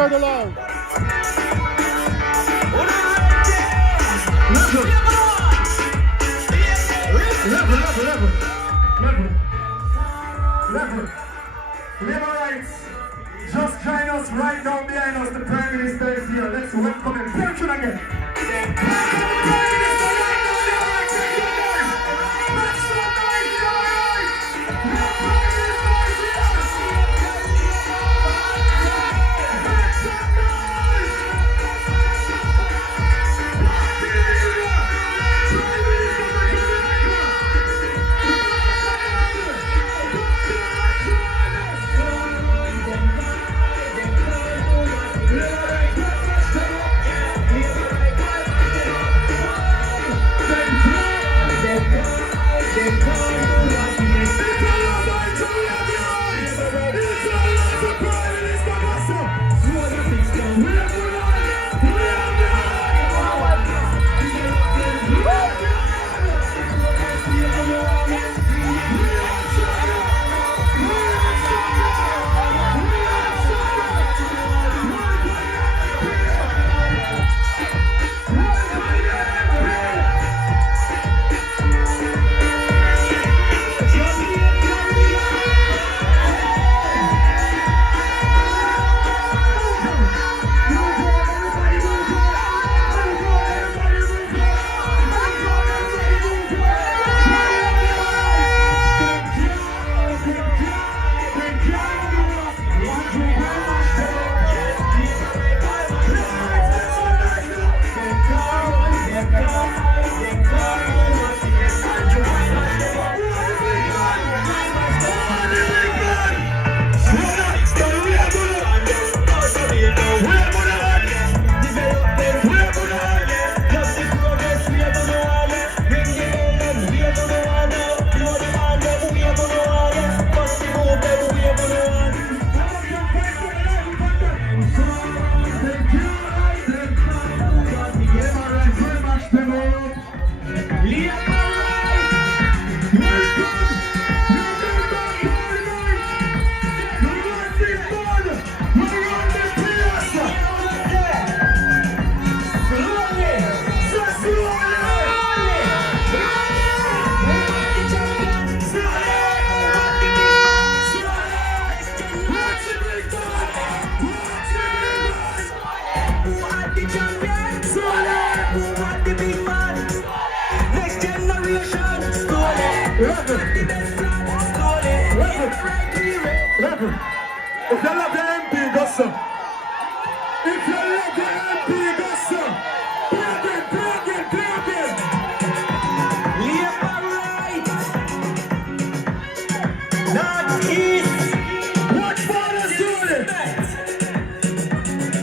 hear the loud. Level. Labor rights. Just join us right down behind us. The Prime Minister is here. Let's welcome him. Burt again. If you love your MP, go some. If you love your MP, go some. Play again. Labor right. North East. What for the student?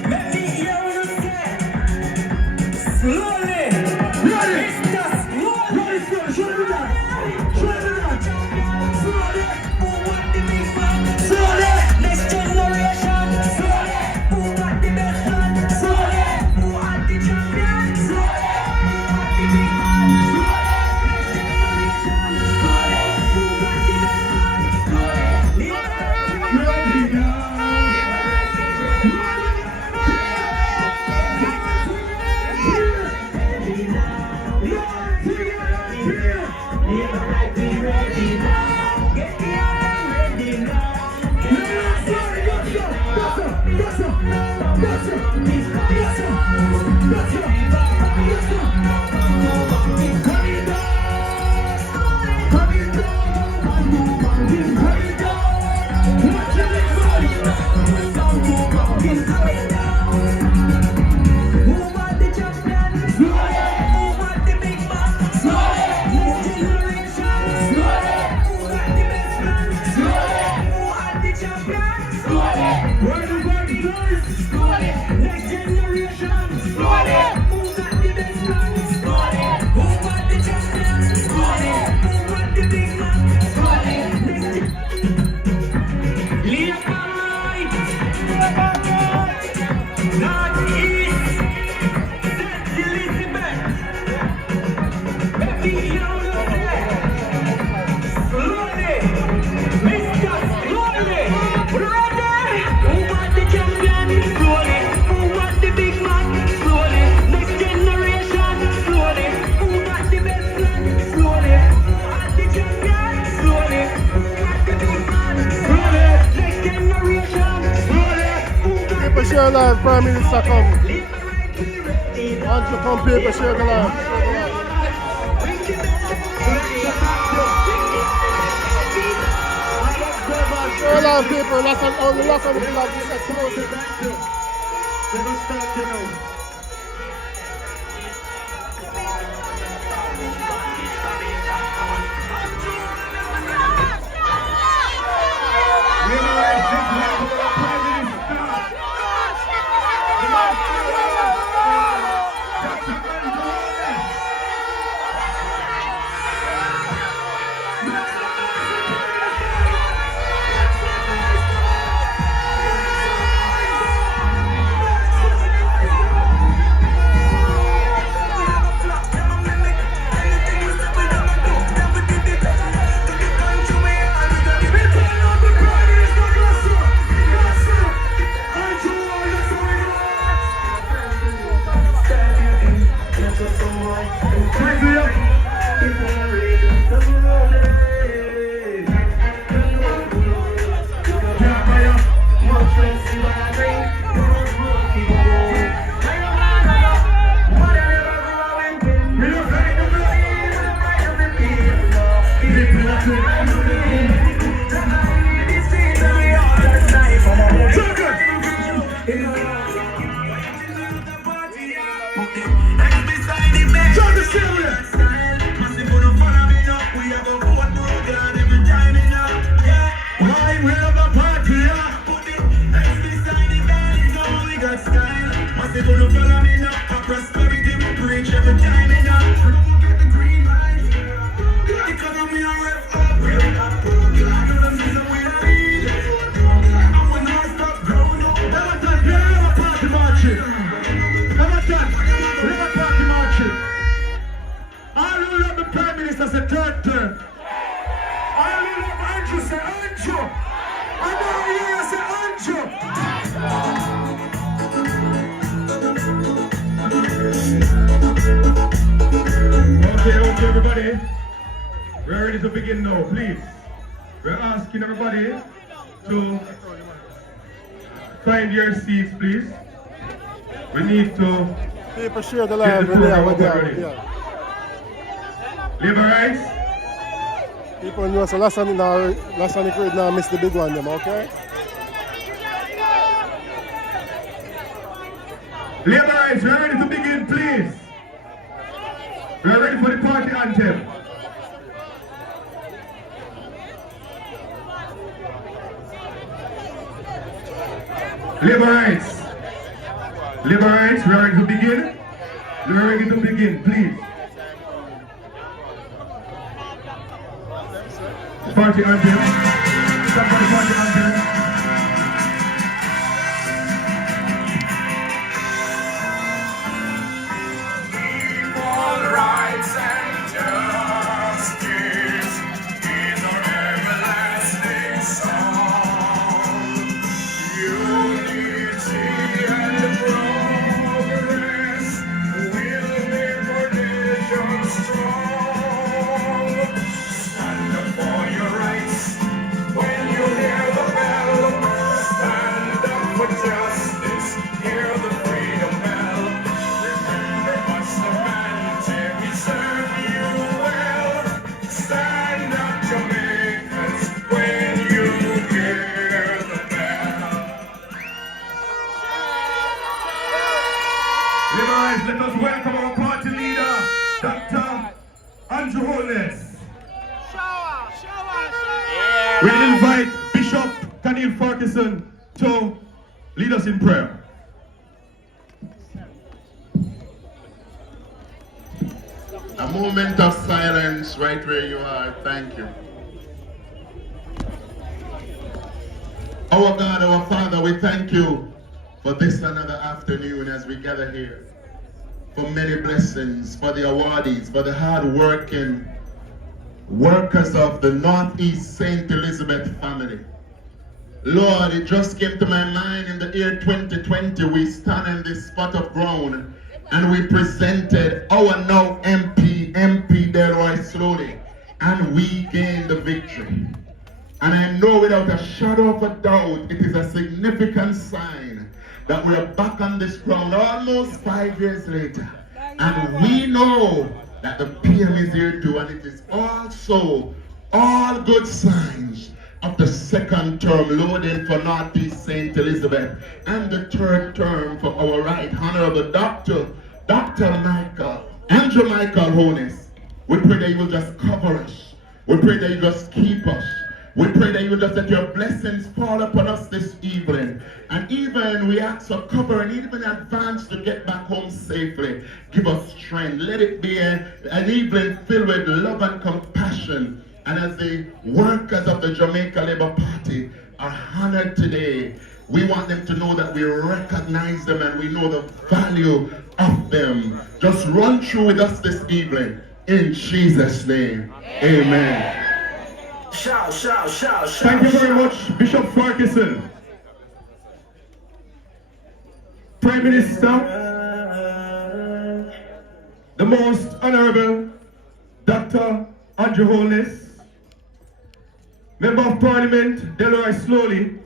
Let me hear what you say. Slowly. Ready. Slowly. Show me that. Slowly. Next generation. Slowly. Who got the best plan? share live, Prime Minister come. Andrew come paper share the live. Share live paper, lots of the flag is explosive. Everybody, we're ready to begin now, please. We're asking everybody to find your seats, please. We need to paper share the live. Liberals. People know so Lasanik Reid now miss the big one, them, okay? Liberals, we're ready to begin, please. We're ready for the party anthem. Liberals, we're ready to begin. We're ready to begin, please. Party anthem. Stop for the party anthem. Let us welcome our party leader, Dr. Andrew Holness. We invite Bishop Daniel Ferguson to lead us in prayer. A moment of silence right where you are. Thank you. Our God, our Father, we thank you for this another afternoon as we gather here. For many blessings, for the awardees, for the hard-working workers of the Northeast St. Elizabeth family. Lord, it just came to my mind in the year 2020, we stand in this spot of ground and we presented our now MP Delroy Slowley, and we gained the victory. And I know without a shadow of a doubt, it is a significant sign that we're back on this ground almost 5 years later. And we know that the PM is here too, and it is also all good signs of the second term loading for Northeast St. Elizabeth and the third term for our Right Honorable Dr. Andrew Michael Honus. We pray that you will just cover us. We pray that you just keep us. We pray that you will just let your blessings fall upon us this evening. And even we ask for cover and even advance to get back home safely. Give us strength. Let it be an evening filled with love and compassion. And as the workers of the Jamaica Labour Party are honored today, we want them to know that we recognize them and we know the value of them. Just run through with us this evening. In Jesus' name, amen. Shout, shout, shout, shout. Thank you very much, Bishop Farquharson. Prime Minister, the Most Honorable Dr. Andrew Holness, Member of Parliament Delroy Slowley,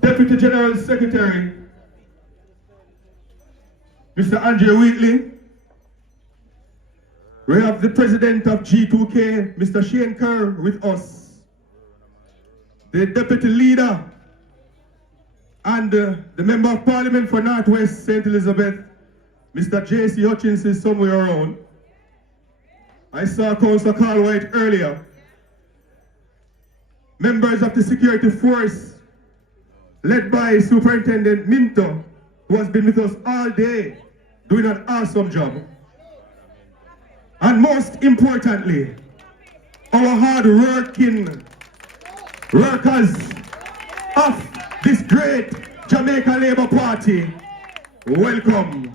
Deputy General Secretary Mr. Andrew Wheatley, we have the President of G2K, Mr. Shane Kerr, with us, the Deputy Leader and the Member of Parliament for Northwest St. Elizabeth, Mr. J.C. Hutchins is somewhere around. I saw Councillor Carl White earlier. Members of the security force, led by Superintendent Minto, who has been with us all day, doing an awesome job. And most importantly, our hard-working workers of this great Jamaica Labour Party, welcome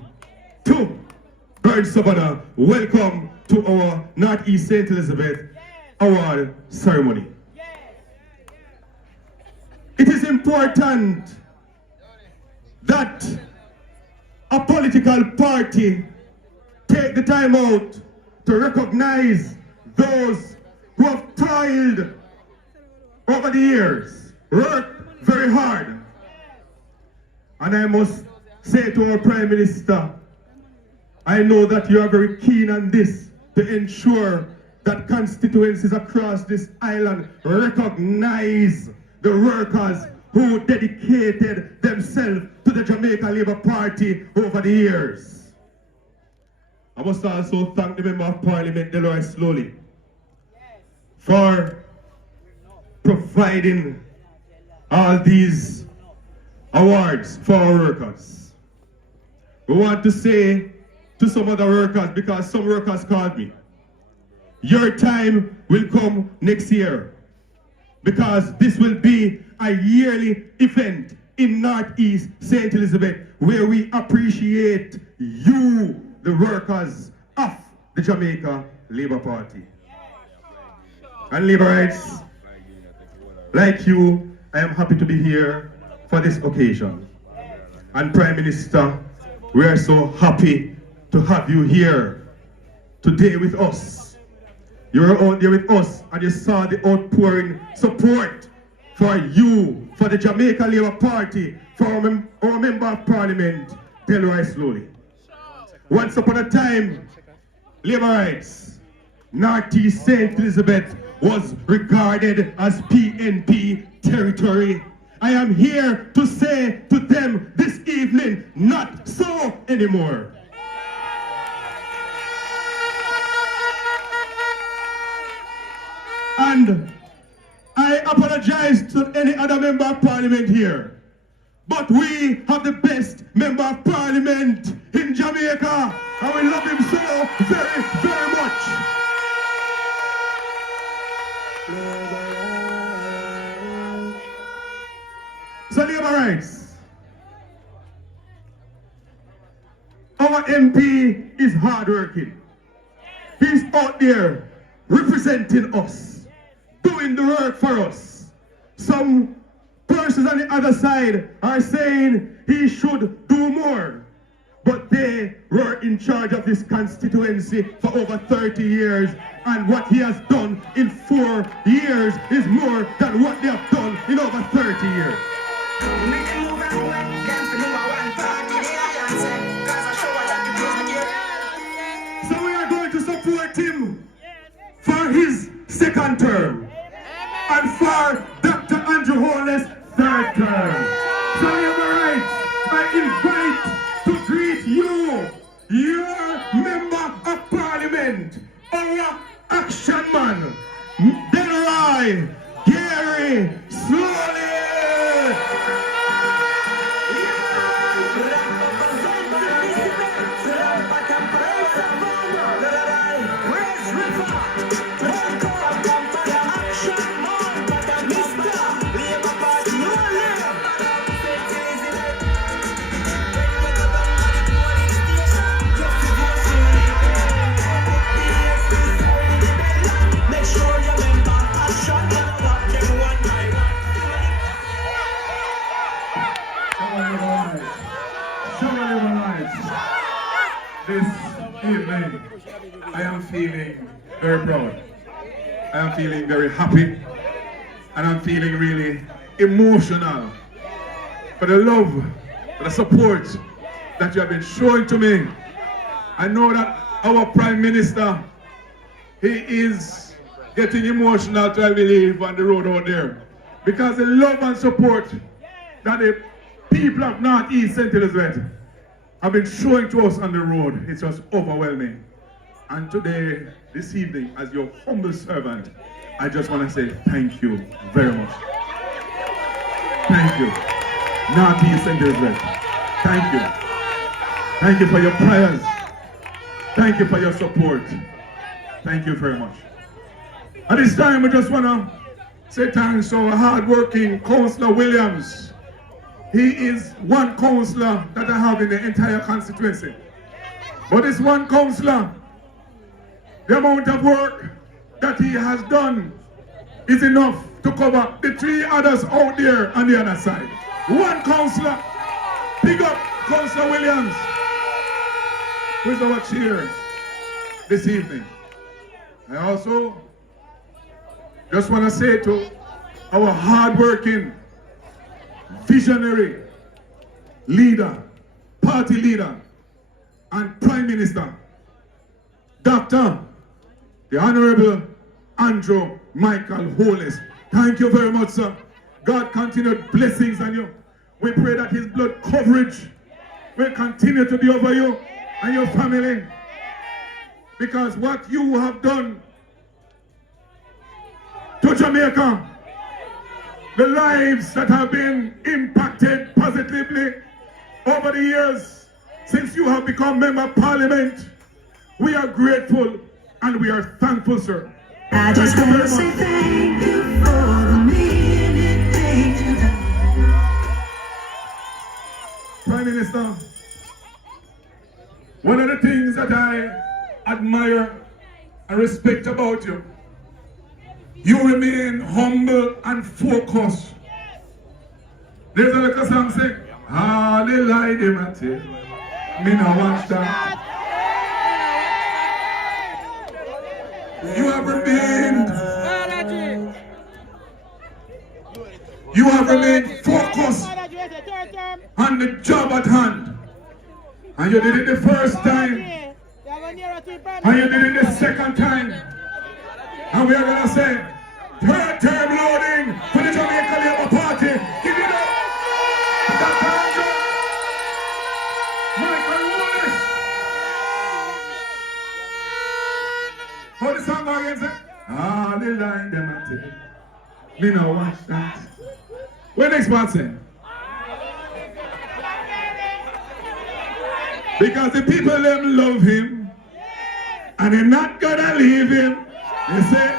to Burt, Savannah. Welcome to our Northeast St. Elizabeth Award ceremony. It is important that a political party take the time out to recognize those who have toiled over the years, worked very hard. And I must say to our Prime Minister, I know that you are very keen on this to ensure that constituencies across this island recognize the workers who dedicated themselves to the Jamaica Labour Party over the years. I must also thank the Member of Parliament, Delroy Slowley, for providing all these awards for our workers. We want to say to some other workers, because some workers called me, your time will come next year, because this will be a yearly event in Northeast St. Elizabeth where we appreciate you, the workers of the Jamaica Labour Party. And Labourites, like you, I am happy to be here for this occasion. And Prime Minister, we are so happy to have you here today with us. You were out there with us and you saw the outpouring support for you, for the Jamaica Labour Party, for our Member of Parliament, Delroy Slowley. Once upon a time, Labourites, Northeast St. Elizabeth was regarded as PNP territory. I am here to say to them this evening, not so anymore. And I apologize to any other Member of Parliament here, but we have the best Member of Parliament in Jamaica, and we love him so very, very much. So, Labourites, our MP is hardworking. He's out there representing us, doing the work for us. Some persons on the other side are saying he should do more, but they were in charge of this constituency for over 30 years, and what he has done in 4 years is more than what they have done in over 30 years. So we are going to support him for his second term and for Dr. Andrew Holness' third term. So you're right. I invite to greet you, your member of parliament, our action man, Delroy Slowley. This evening, I am feeling very proud. I am feeling very happy. And I'm feeling really emotional for the love, for the support that you have been showing to me. I know that our Prime Minister, he is getting emotional, I believe, on the road out there. Because the love and support that the people of North East St. Elizabeth have been showing to us on the road, it's just overwhelming. And today, this evening, as your humble servant, I just want to say thank you very much. Thank you. North East St. Elizabeth. Thank you. Thank you for your prayers. Thank you for your support. Thank you very much. At this time, I just want to say thanks to our hard-working Councillor Williams. He is one councillor that I have in the entire constituency. But this one councillor, the amount of work that he has done is enough to cover the three others out there on the other side. One councillor. Big up Councillor Williams, who is our chair this evening. I also just want to say to our hard-working, visionary leader, party leader, and Prime Minister, Dr. the Honorable Andrew Michael Holness. Thank you very much, sir. God continued blessings on you. We pray that his blood coverage will continue to be over you and your family. Because what you have done to Jamaica, the lives that have been impacted positively over the years since you have become member of parliament, we are grateful and we are thankful, sir. I just want to say thank you for the minute things you've done. Prime Minister, one of the things that I admire and respect about you, you remain humble and focused. There's a little song saying, hallelujah, me no watch that. You have remained focused on the job at hand. And you did it the first time. And you did it the second time. And we are going to say, third term loading for the Jamaica Labour Party. Give it up. Dr. Andrew Michael Holness. How the song go again, say? Ah, the line them at it. Me no watch that. Where next part say? Because the people them love him and they're not gonna leave him. They say,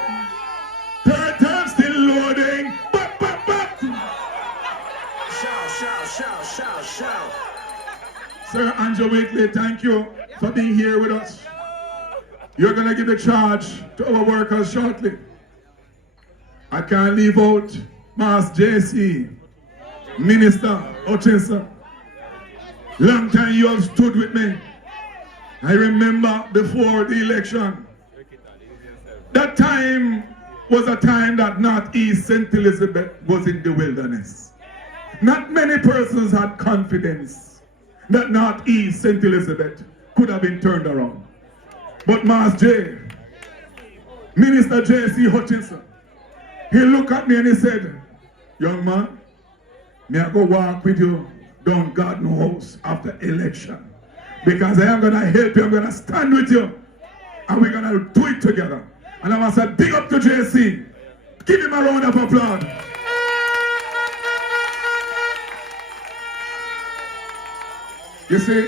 third term still loading. Bop, bop, bop. Shout, shout, shout, shout, shout. Sir Andrew Wakely, thank you for being here with us. You're gonna give the charge to our workers shortly. I can't leave out Mass JC, Minister Hutchinson. Long time you have stood with me. I remember before the election. That time was a time that North East St. Elizabeth was in the wilderness. Not many persons had confidence that Northeast St. Elizabeth could have been turned around. But Mas J, Minister J.C. Hutchinson, he looked at me and he said, young man, may I go walk with you down God knows after election. Because I am going to help you, I'm going to stand with you, and we're going to do it together. And I want to say, big up to J.C. Give him a round of applause. You see,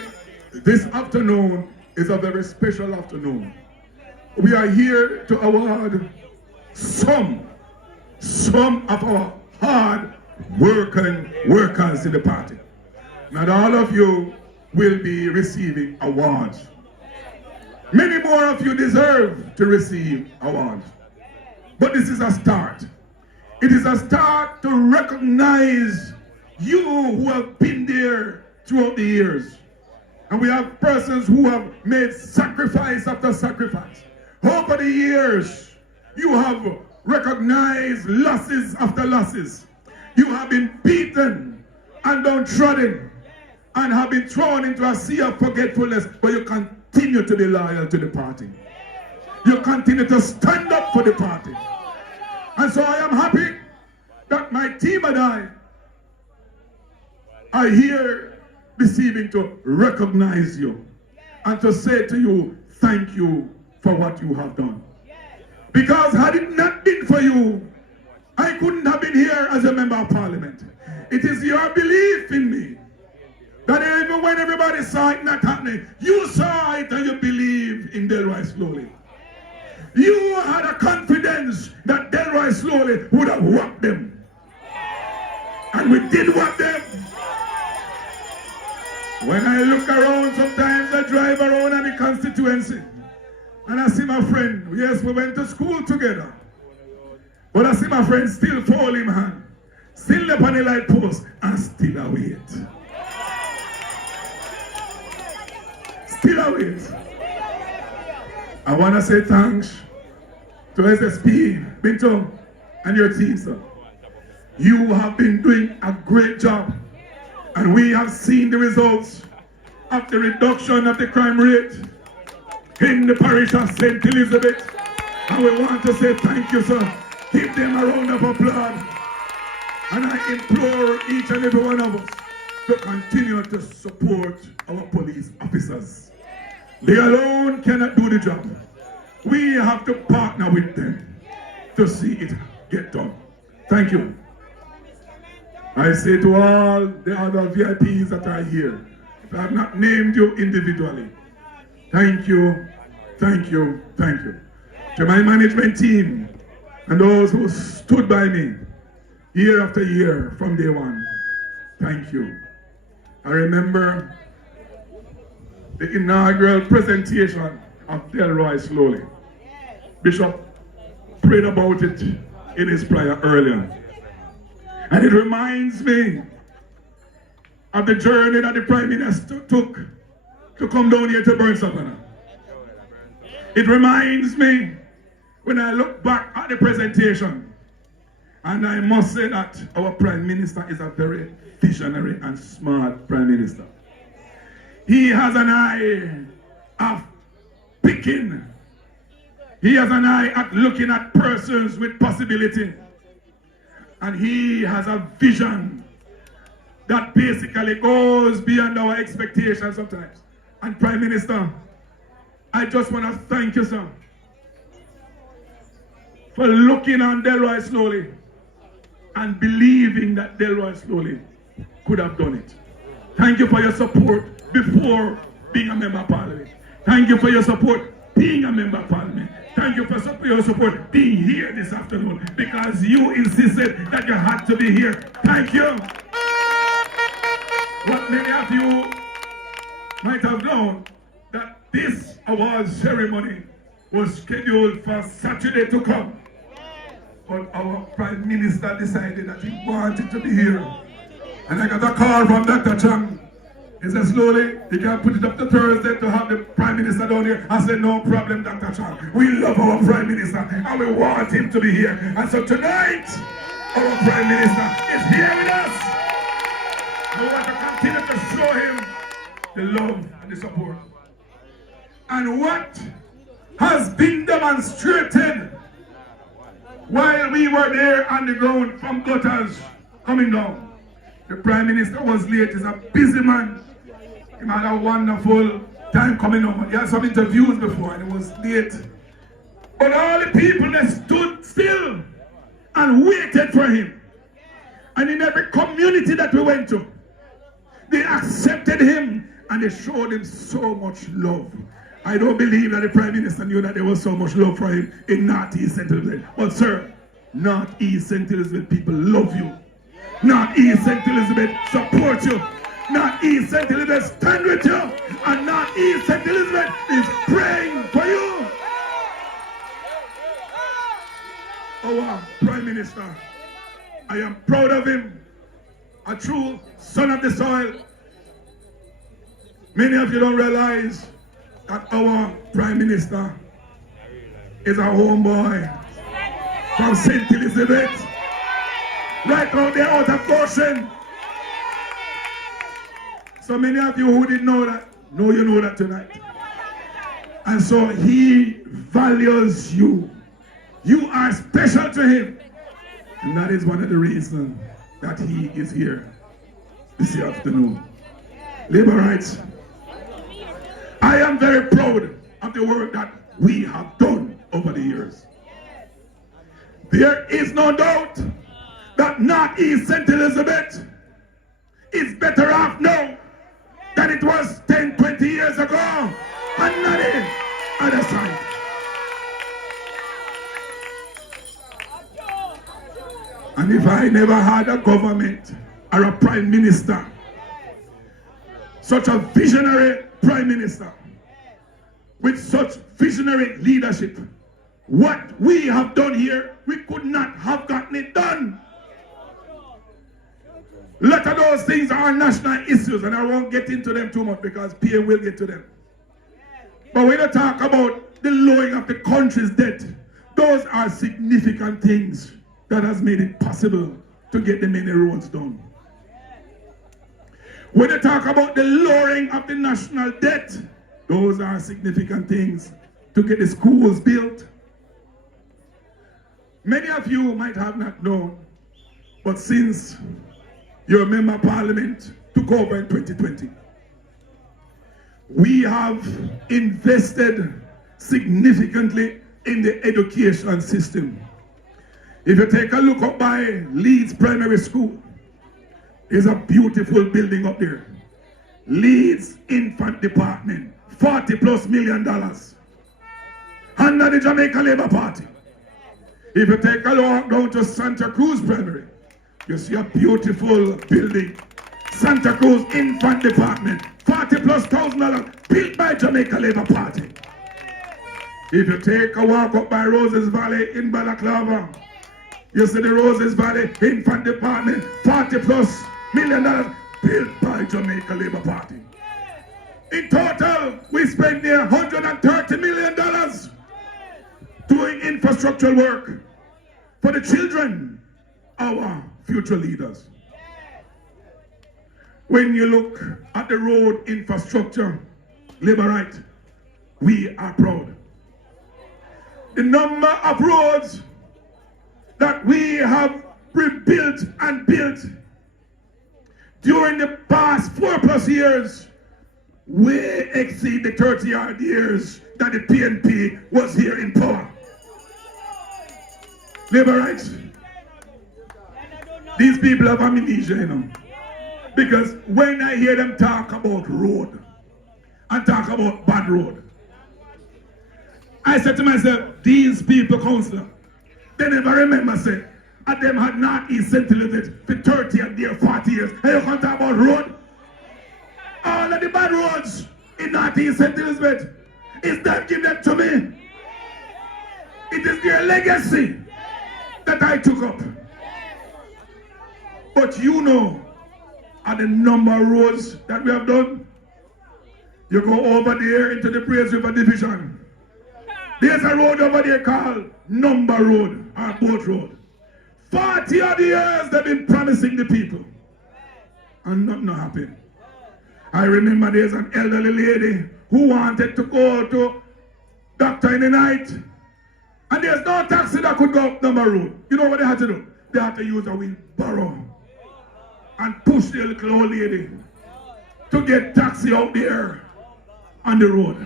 this afternoon is a very special afternoon. We are here to award some of our hard working workers in the party. Not all of you will be receiving awards. Many more of you deserve to receive awards. But this is a start. It is a start to recognize you who have been there throughout the years. And we have persons who have made sacrifice after sacrifice. Over the years, you have recognized losses after losses. You have been beaten and downtrodden and have been thrown into a sea of forgetfulness, but you continue to be loyal to the party. You continue to stand up for the party. And so I am happy that my team and I are here this evening to recognize you and to say to you, thank you for what you have done. Because had it not been for you, I couldn't have been here as a member of parliament. It is your belief in me that even when everybody saw it not happening, you saw it and you believed in Delroy Slowley. You had a confidence that Delroy Slowley would have whacked them. And we did whack them. When I look around, sometimes I drive around in the constituency and I see my friend. Yes, we went to school together. But I see my friend still fall him hand, still up on the light post, and still await. Still await. I want to say thanks to SSP, Binto, and your team, sir. You have been doing a great job. And we have seen the results of the reduction of the crime rate in the parish of St. Elizabeth. And we want to say thank you, sir. Give them a round of applause. And I implore each and every one of us to continue to support our police officers. They alone cannot do the job. We have to partner with them to see it get done. Thank you. I say to all the other VIPs that are here, if I have not named you individually, thank you, thank you, thank you. To my management team and those who stood by me year after year from day one, thank you. I remember the inaugural presentation of Delroy Slowley. Bishop prayed about it in his prayer earlier. And it reminds me of the journey that the Prime Minister took to come down here to Burt, Savannah. It reminds me when I look back at the presentation, and I must say that our Prime Minister is a very visionary and smart Prime Minister. He has an eye of picking. He has an eye at looking at persons with possibility. And he has a vision that basically goes beyond our expectations sometimes. And Prime Minister, I just want to thank you, sir, for looking on Delroy Slowley and believing that Delroy Slowley could have done it. Thank you for your support before being a member of parliament. Thank you for your support being a member of parliament. Thank you for your support being here this afternoon, because you insisted that you had to be here. Thank you. What many of you might have known, that this awards ceremony was scheduled for Saturday to come. But our Prime Minister decided that he wanted to be here. And I got a call from Dr. Chang. He said, Slowly, you can put it up to Thursday to have the Prime Minister down here. I said, no problem, Dr. Chang. We love our Prime Minister and we want him to be here. And so tonight, our Prime Minister is here with us. We want to continue to show him the love and the support. And what has been demonstrated while we were there on the ground from gutters coming down. The Prime Minister was late. He's a busy man. He had a wonderful time coming on. He had some interviews before and he was late. But all the people that stood still and waited for him. And in every community that we went to, they accepted him and they showed him so much love. I don't believe that the Prime Minister knew that there was so much love for him in Northeast St. Elizabeth. But sir, Northeast St. Elizabeth people love you. Northeast St. Elizabeth support you. Northeast St. Elizabeth stand with you. And Northeast St. Elizabeth is praying for you. Our Prime Minister, I am proud of him. A true son of the soil. Many of you don't realize that our Prime Minister is a homeboy from St. Elizabeth, right out there out of Goshen. So many of you who didn't know that, know you know that tonight. And so he values you. You are special to him. And that is one of the reasons that he is here this afternoon. Labor rights. I am very proud of the work that we have done over the years. There is no doubt that Northeast St. Elizabeth is better off now than it was 10, 20 years ago on the other side. And if I never had a government or a Prime Minister, such a visionary Prime Minister with such visionary leadership, what we have done here, we could not have gotten it done. A lot of those things are national issues and I won't get into them too much because PA will get to them. But when I talk about the lowering of the country's debt, those are significant things that has made it possible to get the many roads done. When they talk about the lowering of the national debt, those are significant things to get the schools built. Many of you might have not known, but since your member of parliament took over in 2020, we have invested significantly in the education system. If you take a look up by Leeds Primary School, there's a beautiful building up there. Leeds Infant Department, $40+ million. Under the Jamaica Labour Party. If you take a look down to Santa Cruz Primary, you see a beautiful building. Santa Cruz Infant Department, $40,000+ built by Jamaica Labour Party. If you take a walk up by Roses Valley in Balaclava, you see the Roses Valley Infant Department, $40+ million built by Jamaica Labour Party. In total, we spent near $130 million doing infrastructural work for the children, our future leaders. When you look at the road infrastructure, Labour Right, we are proud. The number of roads that we have rebuilt and built during the past 4+ years way exceed the 30-odd years that the PNP was here in power. Labour rights. These people have amnesia, you know. Because when I hear them talk about road and talk about bad road, I said to myself, these people, councillor, they never remember say, and them had Northeast St. Elizabeth for 30 and there 40 years. And you can't talk about road? All of the bad roads in Northeast St. Elizabeth, is that give them to me? It is their legacy that I took up. But you know, at the number of roads that we have done, you go over there into the Praise River Division. There's a road over there called Number Road, or Boat Road. 40 odd years they've been promising the people. and nothing happened. I remember there's an elderly lady who wanted to go to doctor in the night, and there's no taxi that could go up number road. You know what they had to do? They had to use a wheelbarrow and push the little old lady to get taxi out there on the road.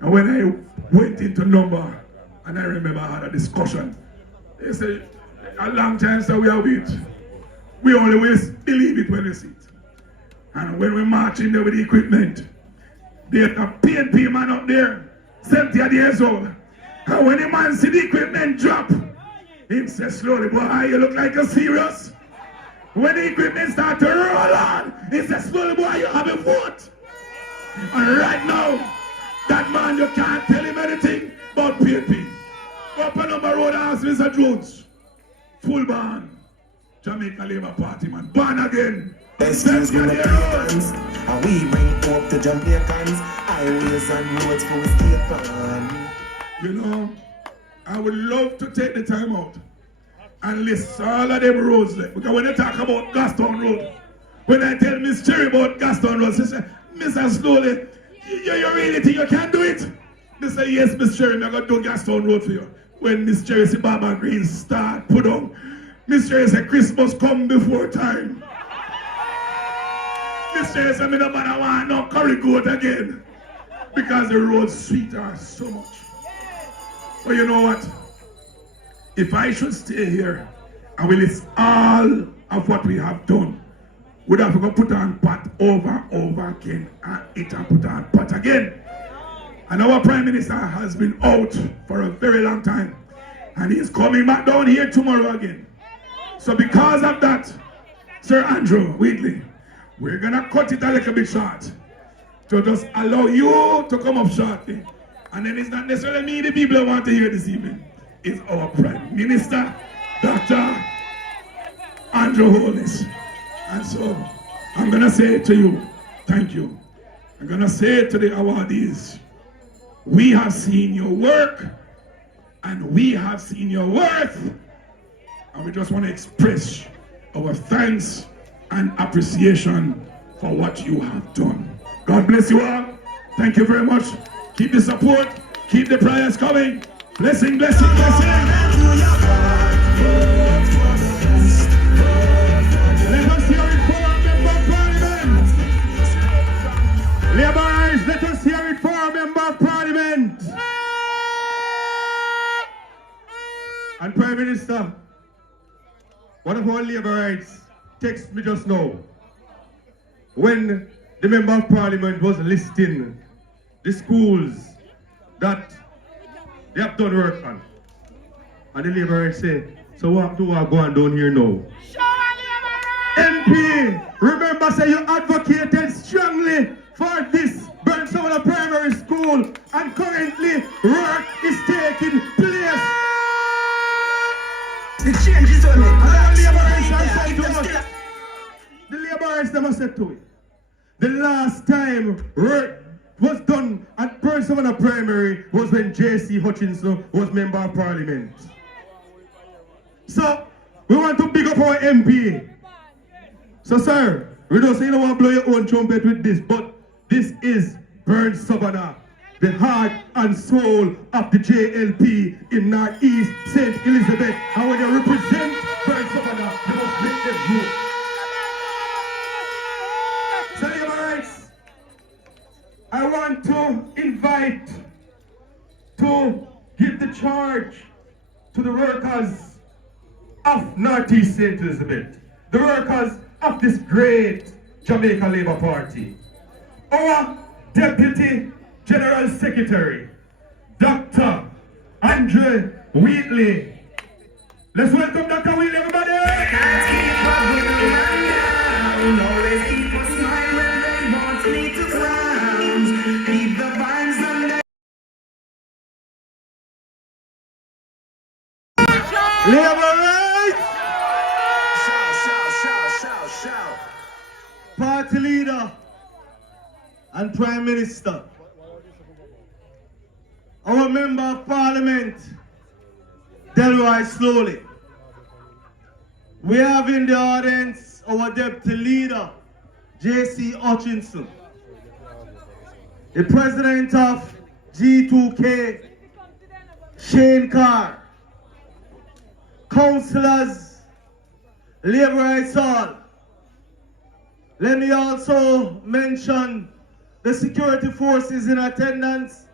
And when I went into number, and I remember I had a discussion, they said, a long time so we are with. We always believe it when we see it. And when we march in there with the equipment, there's a PNP man up there, 70 years old. And when the man see the equipment drop, he says, slowly, boy, you look like you're serious. When the equipment start to roll on, he says, slowly, boy, you have a vote. And right now, that man, you can't tell him anything about PNP. Go up on number road and ask Mr. Jones. Full ban. Jamaica Labour Party, man. Ban again. Excuse me, Jamaicans, and we bring hope to Jamaicans. Highways and roads for escape on. You know, I would love to take the time out and list all of them roads there. Because when they talk about Gaston Road, when I tell Miss Cherry about Gaston Road, she said, Mr. Slowley, you really think you can do it? They say, yes, Miss Cherry, I'm going to do Gaston Road for you. When Miss Cherry see Baba Green start, put on, Miss Cherry say, Christmas come before time. Miss Cherry say, me no matter want no curry goat again. Because the roads sweet are so much. But you know what? If I should stay here and we list all of what we have done, we'd have to put on pot over again and it and put on pot again. And our Prime Minister has been out for a very long time. And he's coming back down here tomorrow again. So because of that, Sir Andrew Wheatley, we're going to cut it a little bit short. To just allow you to come up shortly. And then it's not necessarily me, the people I want to hear this evening. It's our Prime Minister, Dr. Andrew Holness. And so, I'm going to say to you, thank you. I'm going to say to the awardees, we have seen your work, and we have seen your worth, and we just want to express our thanks and appreciation for what you have done. God bless you all. Thank you very much. Keep the support. Keep the prayers coming. Blessing, blessing, blessing. Let us hear it for our Member of Parliament. Labourers, let us hear it for our Member of Parliament. And Prime Minister, one of our Labourites texted me just now when the Member of Parliament was listing the schools that they have done work on. And the Labourite said, so what do I go on down here now? MP, remember say you advocated strongly for this Burt Primary School, and currently work is taking place. The changes on The Labourites never said to it. The last time work was done at Burt Primary was when J.C. Hutchinson was Member of Parliament. So, we want to big up our MP. So, sir, we don't say you don't want to blow your own trumpet with this, but this is Burt Savannah, the heart and soul of the JLP in Northeast St. Elizabeth. And when you represent Burt Savannah, you must make them move. I want to invite to give the charge to the workers of Northeast St. Elizabeth, the workers of this great Jamaica Labour Party. Our Deputy General Secretary, Dr. Andrew Wheatley. Let's welcome Dr. Wheatley, everybody! Labourite! Shout. Party leader and Prime Minister. Our Member of Parliament, Delroy Slowley. We have in the audience our Deputy Leader, J.C. Hutchinson, the president of G2K, Shane Carr, councillors, Labour Rights Hall. Let me also mention the security forces in attendance,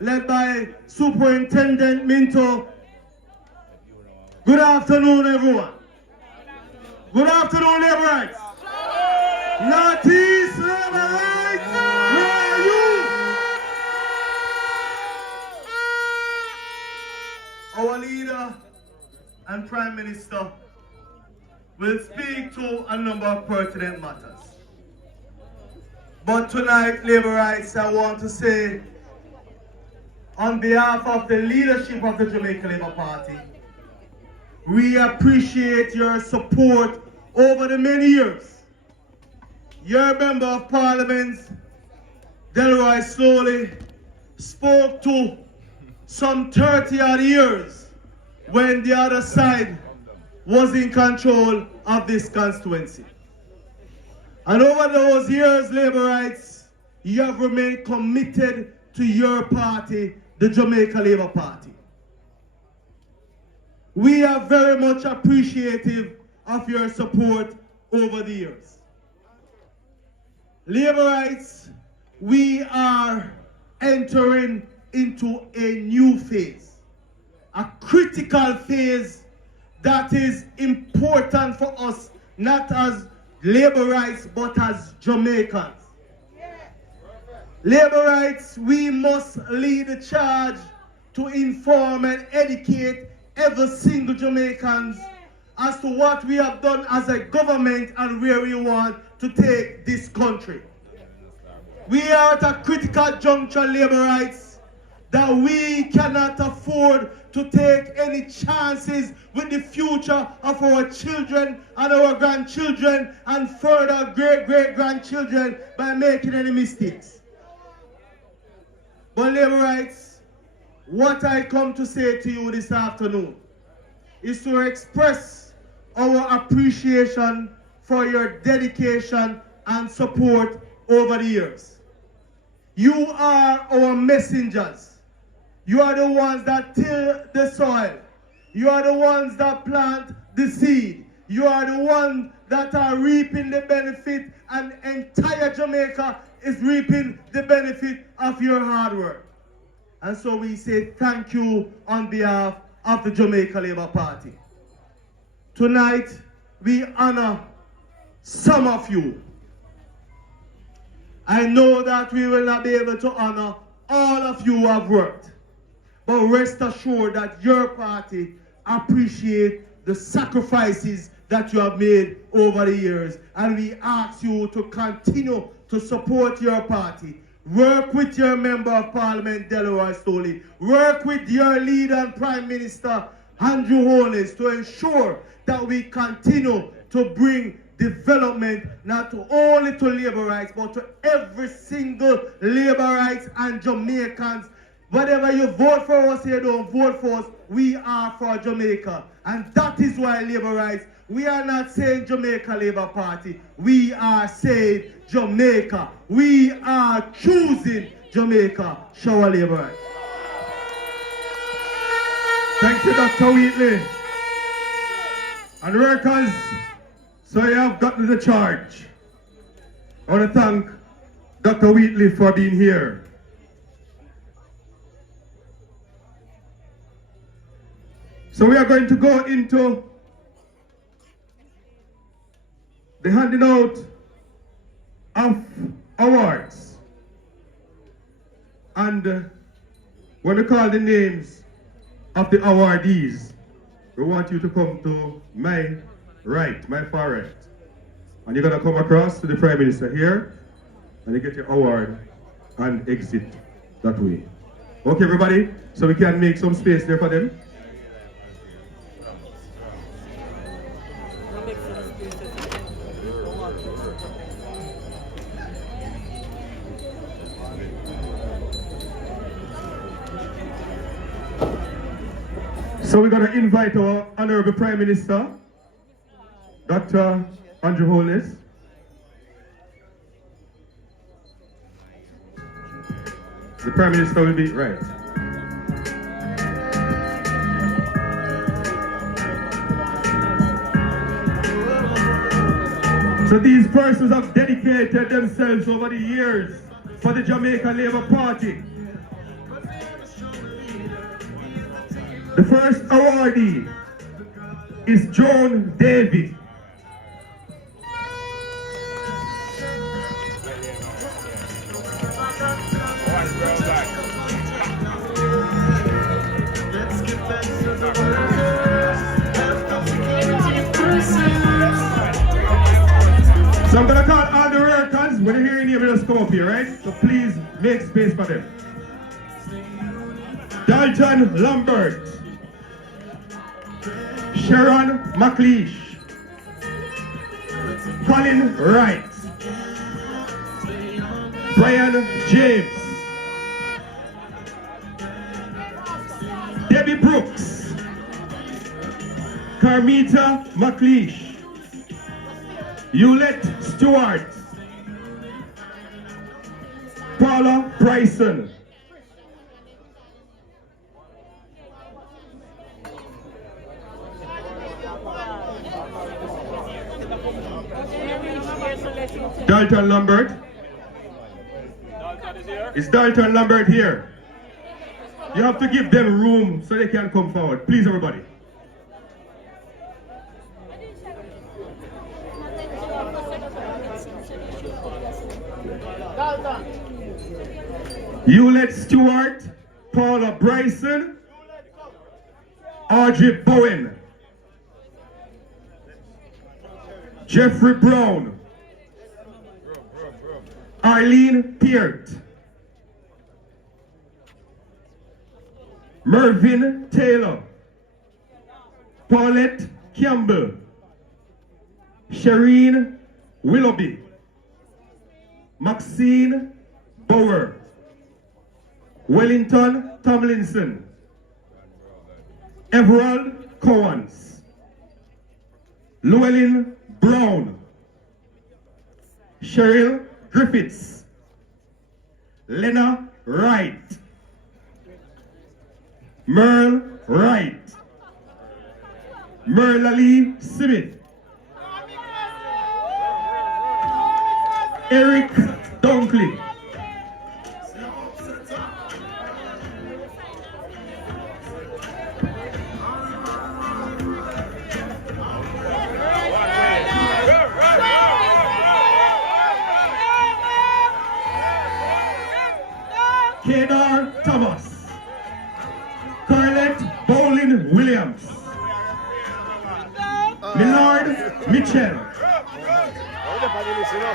led by Superintendent Minto. Good afternoon, everyone. Good afternoon, Labour Rights. Northeast Labour Rights, where are you? Our leader and Prime Minister will speak to a number of pertinent matters. But tonight, Labour Rights, I want to say, on behalf of the leadership of the Jamaica Labour Party, we appreciate your support over the many years. Your Member of Parliament, Delroy Slowley, spoke to some 30-odd years when the other side was in control of this constituency. And over those years, Labour Rights, you have remained committed to your party, the Jamaica Labour Party. We are very much appreciative of your support over the years. Labour Rights, we are entering into a new phase, a critical phase that is important for us, not as Labour Rights, but as Jamaicans. Labour Rights, we must lead the charge to inform and educate every single Jamaicans as to what we have done as a government and where we want to take this country. We are at a critical juncture, Labour Rights, that we cannot afford to take any chances with the future of our children and our grandchildren and further great-great-grandchildren by making any mistakes. But Labour Rights, what I come to say to you this afternoon is to express our appreciation for your dedication and support over the years. You are our messengers. You are the ones that till the soil. You are the ones that plant the seed. You are the ones that are reaping the benefit, and entire Jamaica is reaping the benefit of your hard work. And so we say thank you on behalf of the Jamaica Labour Party. Tonight, we honor some of you. I know that we will not be able to honor all of you who have worked, but rest assured that your party appreciates the sacrifices that you have made over the years, and we ask you to continue to support your party. Work with your Member of Parliament, Delroy Slowley. Work with your leader and Prime Minister, Andrew Holness, to ensure that we continue to bring development not only to Labour Rights, but to every single Labour Rights and Jamaicans. Whatever you vote for us here, don't vote for us, we are for Jamaica. And that is why Labour Rights, we are not saying Jamaica Labour Party, we are saying Jamaica. We are choosing Jamaica. Show our Labour Rights. Thank you, Dr. Wheatley. And workers, so you have gotten the charge. I want to thank Dr. Wheatley for being here. So we are going to go into the handing out of awards. And when we call the names of the awardees, we want you to come to my right, my far right. And you're going to come across to the Prime Minister here, and you get your award and exit that way. Okay, everybody? So we can make some space there for them. So we're going to invite our Honorable Prime Minister, Dr. Andrew Holness, The Prime Minister will be right. So these persons have dedicated themselves over the years for the Jamaica Labour Party. The first awardee is Joan Davy. So I'm gonna call all the workers. When you hear your name, just come up here, right? So please make space for them. Dalton Lambert, Sharon McLeish, Colin Wright, Brian James, Debbie Brooks, Carmita McLeish, Hewlett Stewart, Paula Bryson, Dalton Lambert. Is Dalton Lambert here? You have to give them room so they can come forward. Please, everybody. Hewlett Stewart, Paula Bryson, Audrey Bowen, Jeffrey Brown, Arlene Peart, Mervyn Taylor, Paulette Campbell, Shireen Willoughby, Maxine Bower, Wellington Tomlinson, Everald Cowans, Llewellyn Brown, Cheryl Griffiths, Lena Wright, Merle Wright, Merle Smith, Eric Dunkley, Kedar Thomas, Carlette Bowling Williams, Millard Mitchell,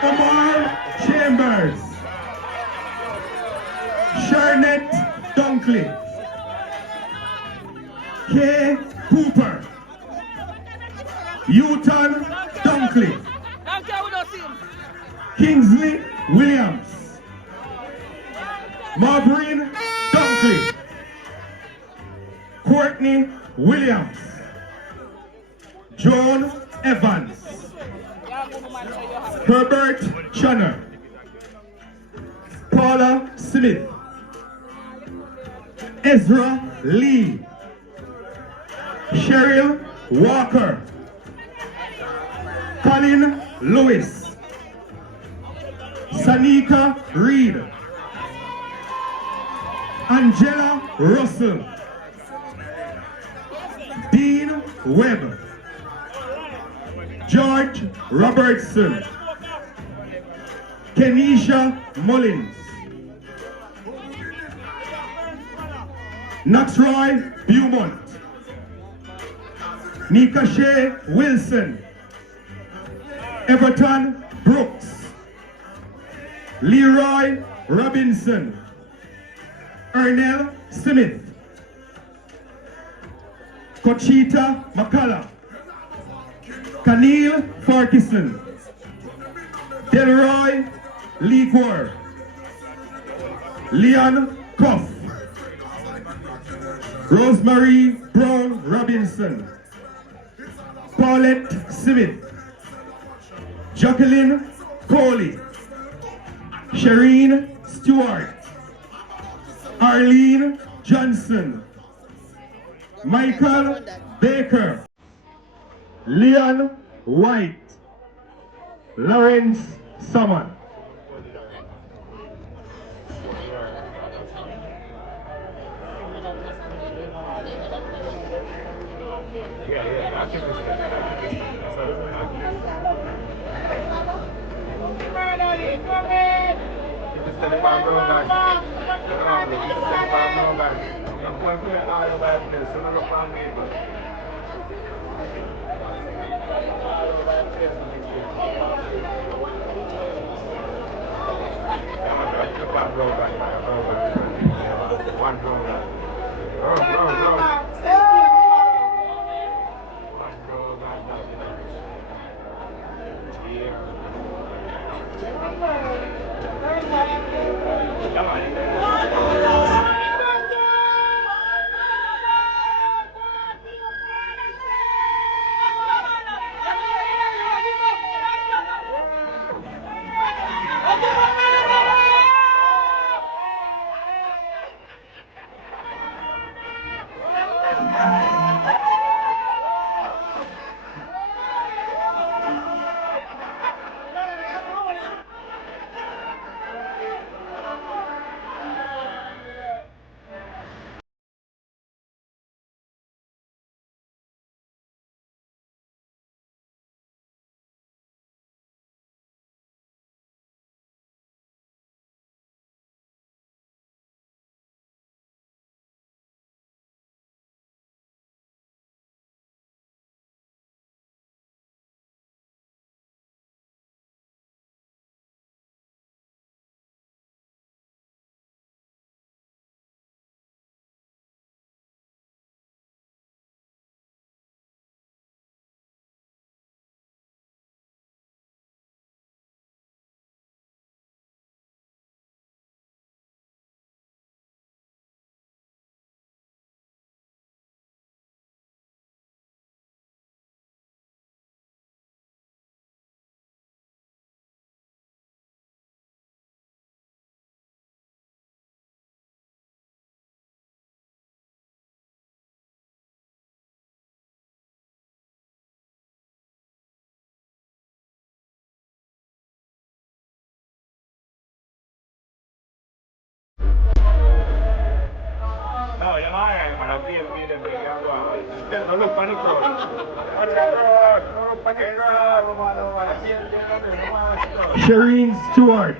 Omar Chambers, Charnette Dunkley, Kay Cooper, Uton Dunkley, Kingsley Williams, Maureen Dunkley, Courtney Williams, Joan Evans, Herbert Channer, Paula Smith, Ezra Lee, Cheryl Walker, Colin Lewis, Sanika Reid, Angela Russell, Dean Webb, George Robertson, Kenisha Mullins, Natroy Beaumont, Nikashe Wilson, Everton Brooks, Leroy Robinson, Ernell Smith, Conchita McCullough, Camille Farquharson, Delroy Liquor, Leon Cuff, Rosemary Brown Robinson, Paulette Smith, Jacqueline Coley, Shireen Stewart, Arlene Johnson, Michael Baker, Leon White, Lawrence Summon. Shireen Stewart.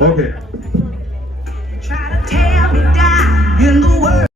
Okay. Try to tear me down in the world.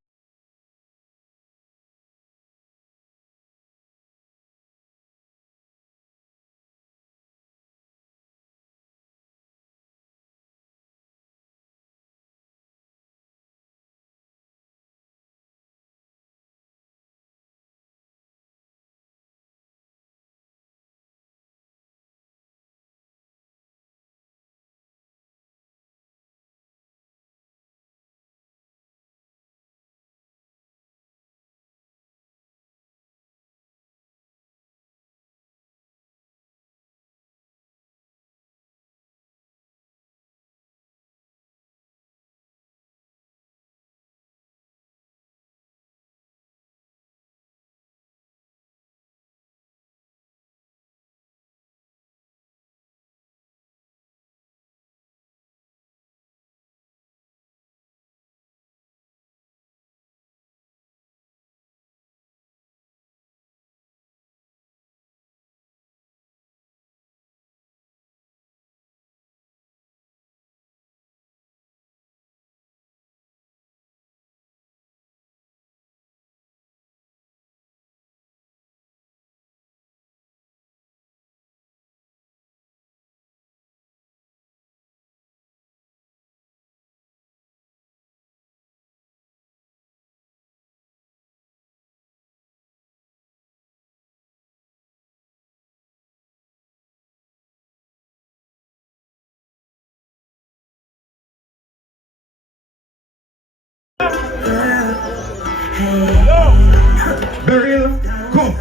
Beryl Cuff,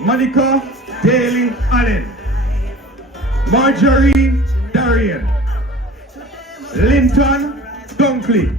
Monica Daly Allen, Marjorie Darian, Linton Dunkley,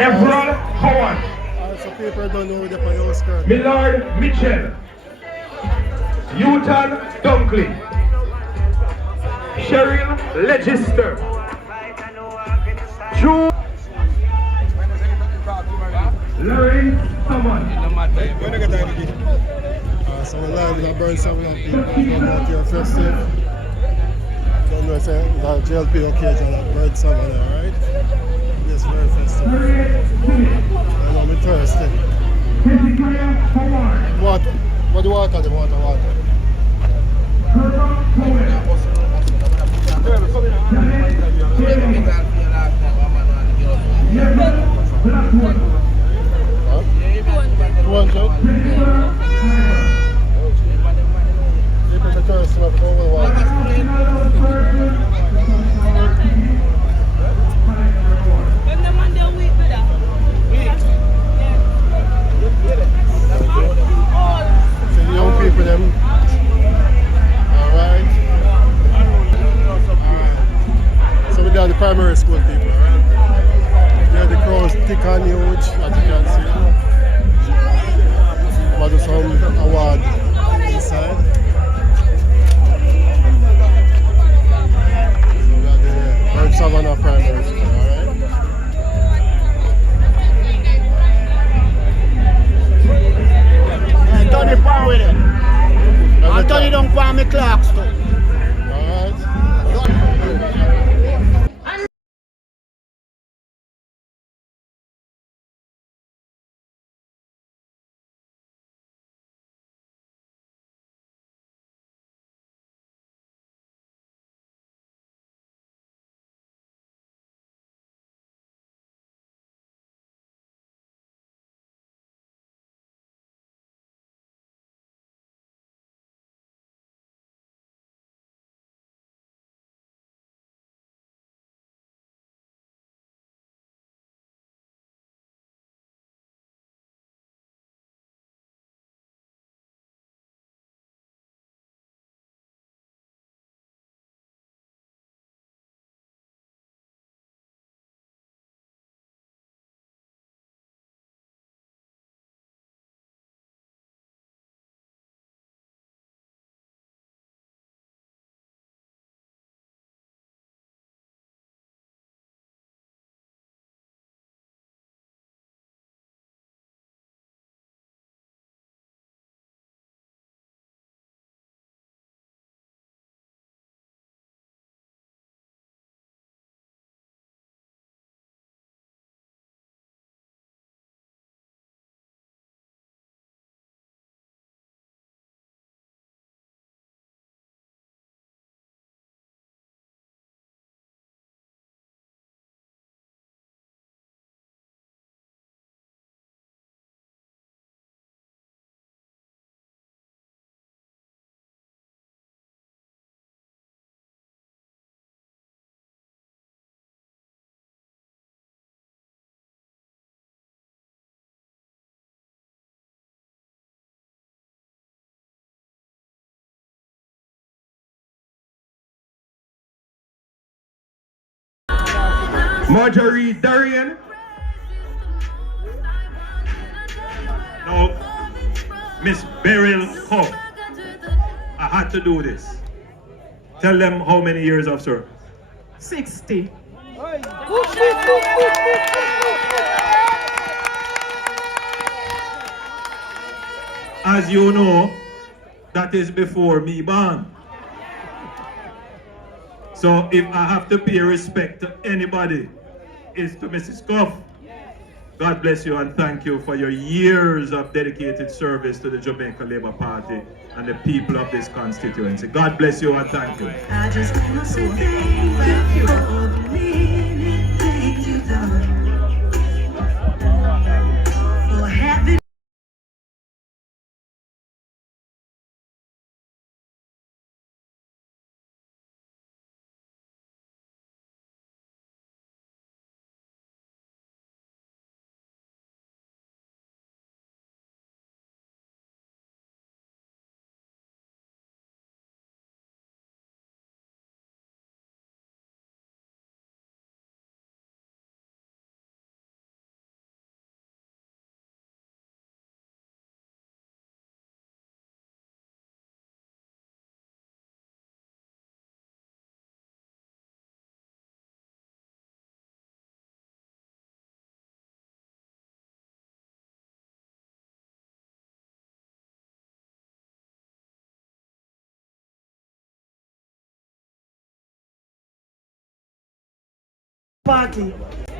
Emerald Howard, So people don't know the on skirt. Millard Mitchell, Newton Dunkley, Cheryl Legister, June Larry Saman. So we're live in a Burt, Savannah. People come out here festive. Don't know, it's a JLP occasion at Burt, Savannah, alright? Yes, very festive. I know, I'm thirsty. Water. What do you want? Water. Huh? 200? People are thirsty, but don't want water. So the young people them, alright. Marjorie Darian. No, Miss Beryl Cobb. I had to do this. Tell them how many years of service. 60. As you know, that is before me born. So if I have to pay respect to anybody, it's to Mrs. Cuff. God bless you and thank you for your years of dedicated service to the Jamaica Labour Party and the people of this constituency. God bless you and thank you. I just wanna say thank you for the many things you've done. For having Party,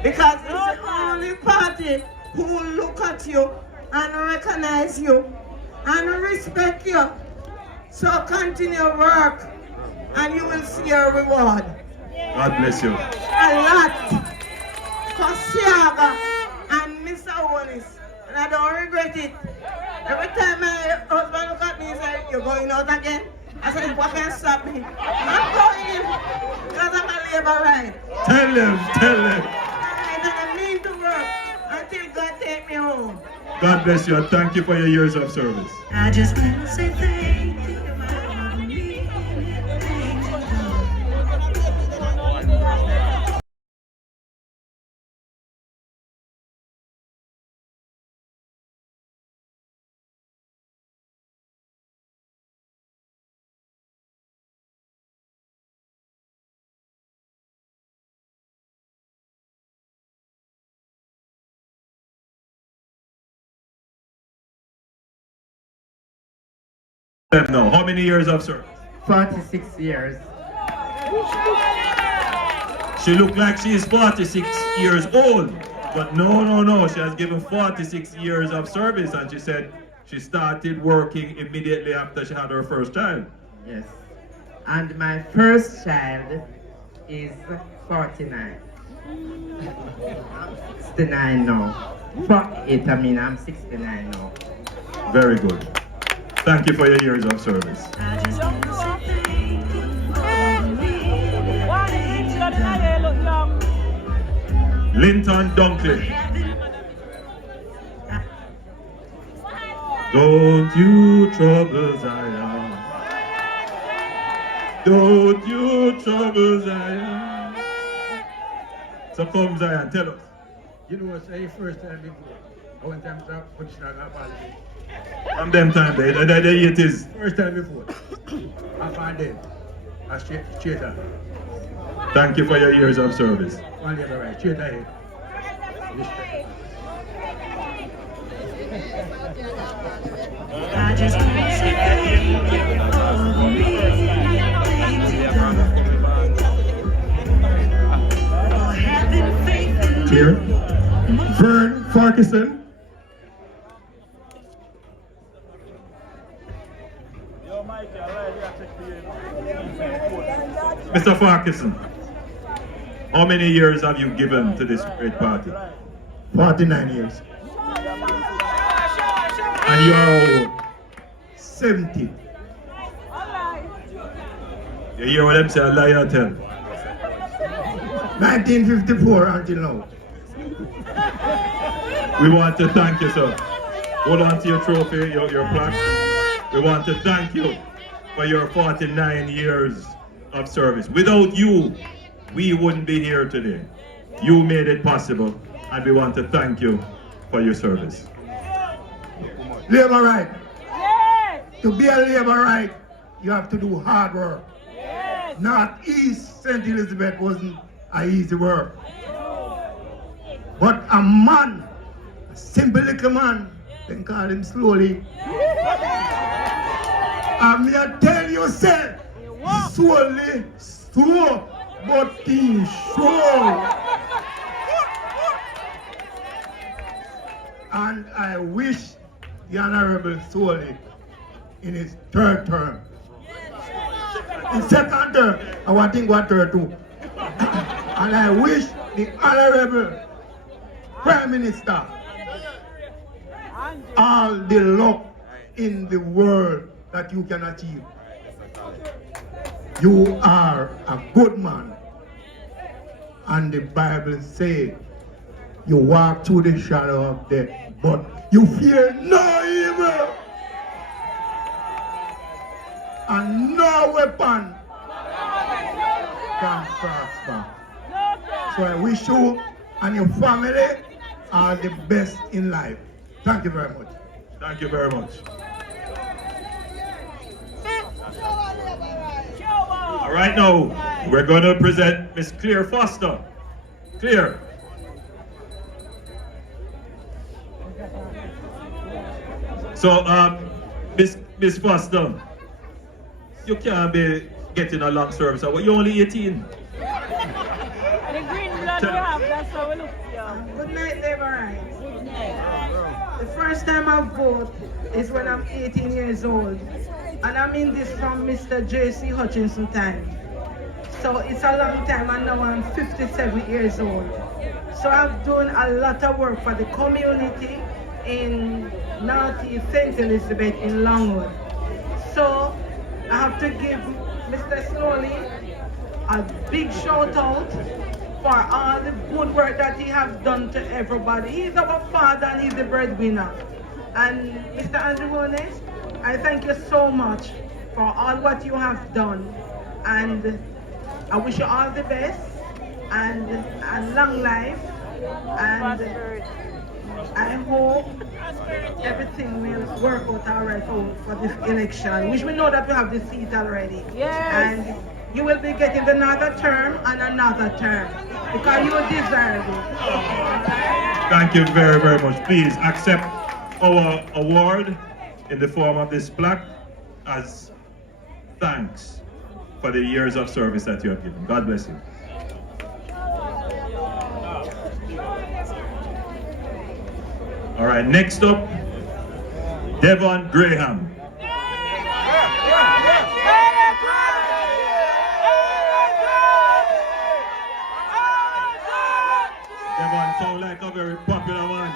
because it's the only party who will look at you and recognize you and respect you. So continue work and you will see your reward. God bless you. A lot for Siaga and Mr. Onis, and I don't regret it. Every time my husband look at me and say, "You're going out again?" I said, "What can stop me? I'm going in because I'm a labor right." Tell them, tell them. And I mean to work until God take me home. God bless you and thank you for your years of service. I just wanna say thank you for the many things you've done. Them now. How many years of service? 46 years. She looked like she is 46 years old. But no. She has given 46 years of service and she said she started working immediately after she had her first child. Yes. And my first child is 49. I'm 69 now. 48, I'm 69 now. Very good. Thank you for your years of service. I just wanna say thank you for the many things you've done. Linton Dunkley. Don't you trouble Zion. Don't you trouble Zion. So come Zion, tell us. You know what's the first time before? I went time to put apology. From them time, it is. First time before. I found them. I straight up. Thank you for your years of service. One day, right, straight ahead. Respect. I just wanna say thank you for the many things you've done. For having faith in me. Here. Vern Farquharson. Mr. Farquharson, how many years have you given to this great party? 49 years. And you are how old? 70. You hear what them say, a liar tell. 1954 until now. We want to thank you, sir. Hold on to your trophy, your plaque. We want to thank you for your 49 years of service. Without you, we wouldn't be here today. You made it possible, and we want to thank you for your service. Labor right. Yes. To be a labor right, you have to do hard work. Yes. Northeast St. Elizabeth wasn't an easy work. But a man, a simple little man, they call him Slowly. And me I tell you, sir, slowly, slow, but he sure. And I wish the Honorable Slowly in his third term. In second term, I want to think what third too. And I wish the Honorable Prime Minister all the luck in the world that you can achieve. You are a good man. And the Bible says, you walk through the shadow of death, but you fear no evil. And no weapon can prosper. So I wish you and your family all the best in life. Thank you very much. Thank you very much. All right, now we're going to present Miss Claire Foster. Claire. So, Miss Foster, you can't be getting a long service. You're only 18. The green blood we have, that's how we look. Good night, Labor Rights. The first time I vote is when I'm 18 years old. And I mean this from Mr. J.C. Hutchinson time. So it's a long time, and now I'm 57 years old. So I've done a lot of work for the community in Northeast St. Elizabeth in Longwood. So I have to give Mr. Slowley a big shout out for all the good work that he has done to everybody. He's our father and he's the breadwinner. And Mr. Andrew Honest, I thank you so much for all what you have done. And I wish you all the best and a long life. And I hope everything will work out all right for this election, which we know that we have the seat already. Yes. And you will be getting another term and another term because you deserve it. Thank you very, very much. Please accept our award in the form of this plaque as thanks for the years of service that you have given. God bless you. All right, next up, Devon Graham. Devon sound like a very popular one.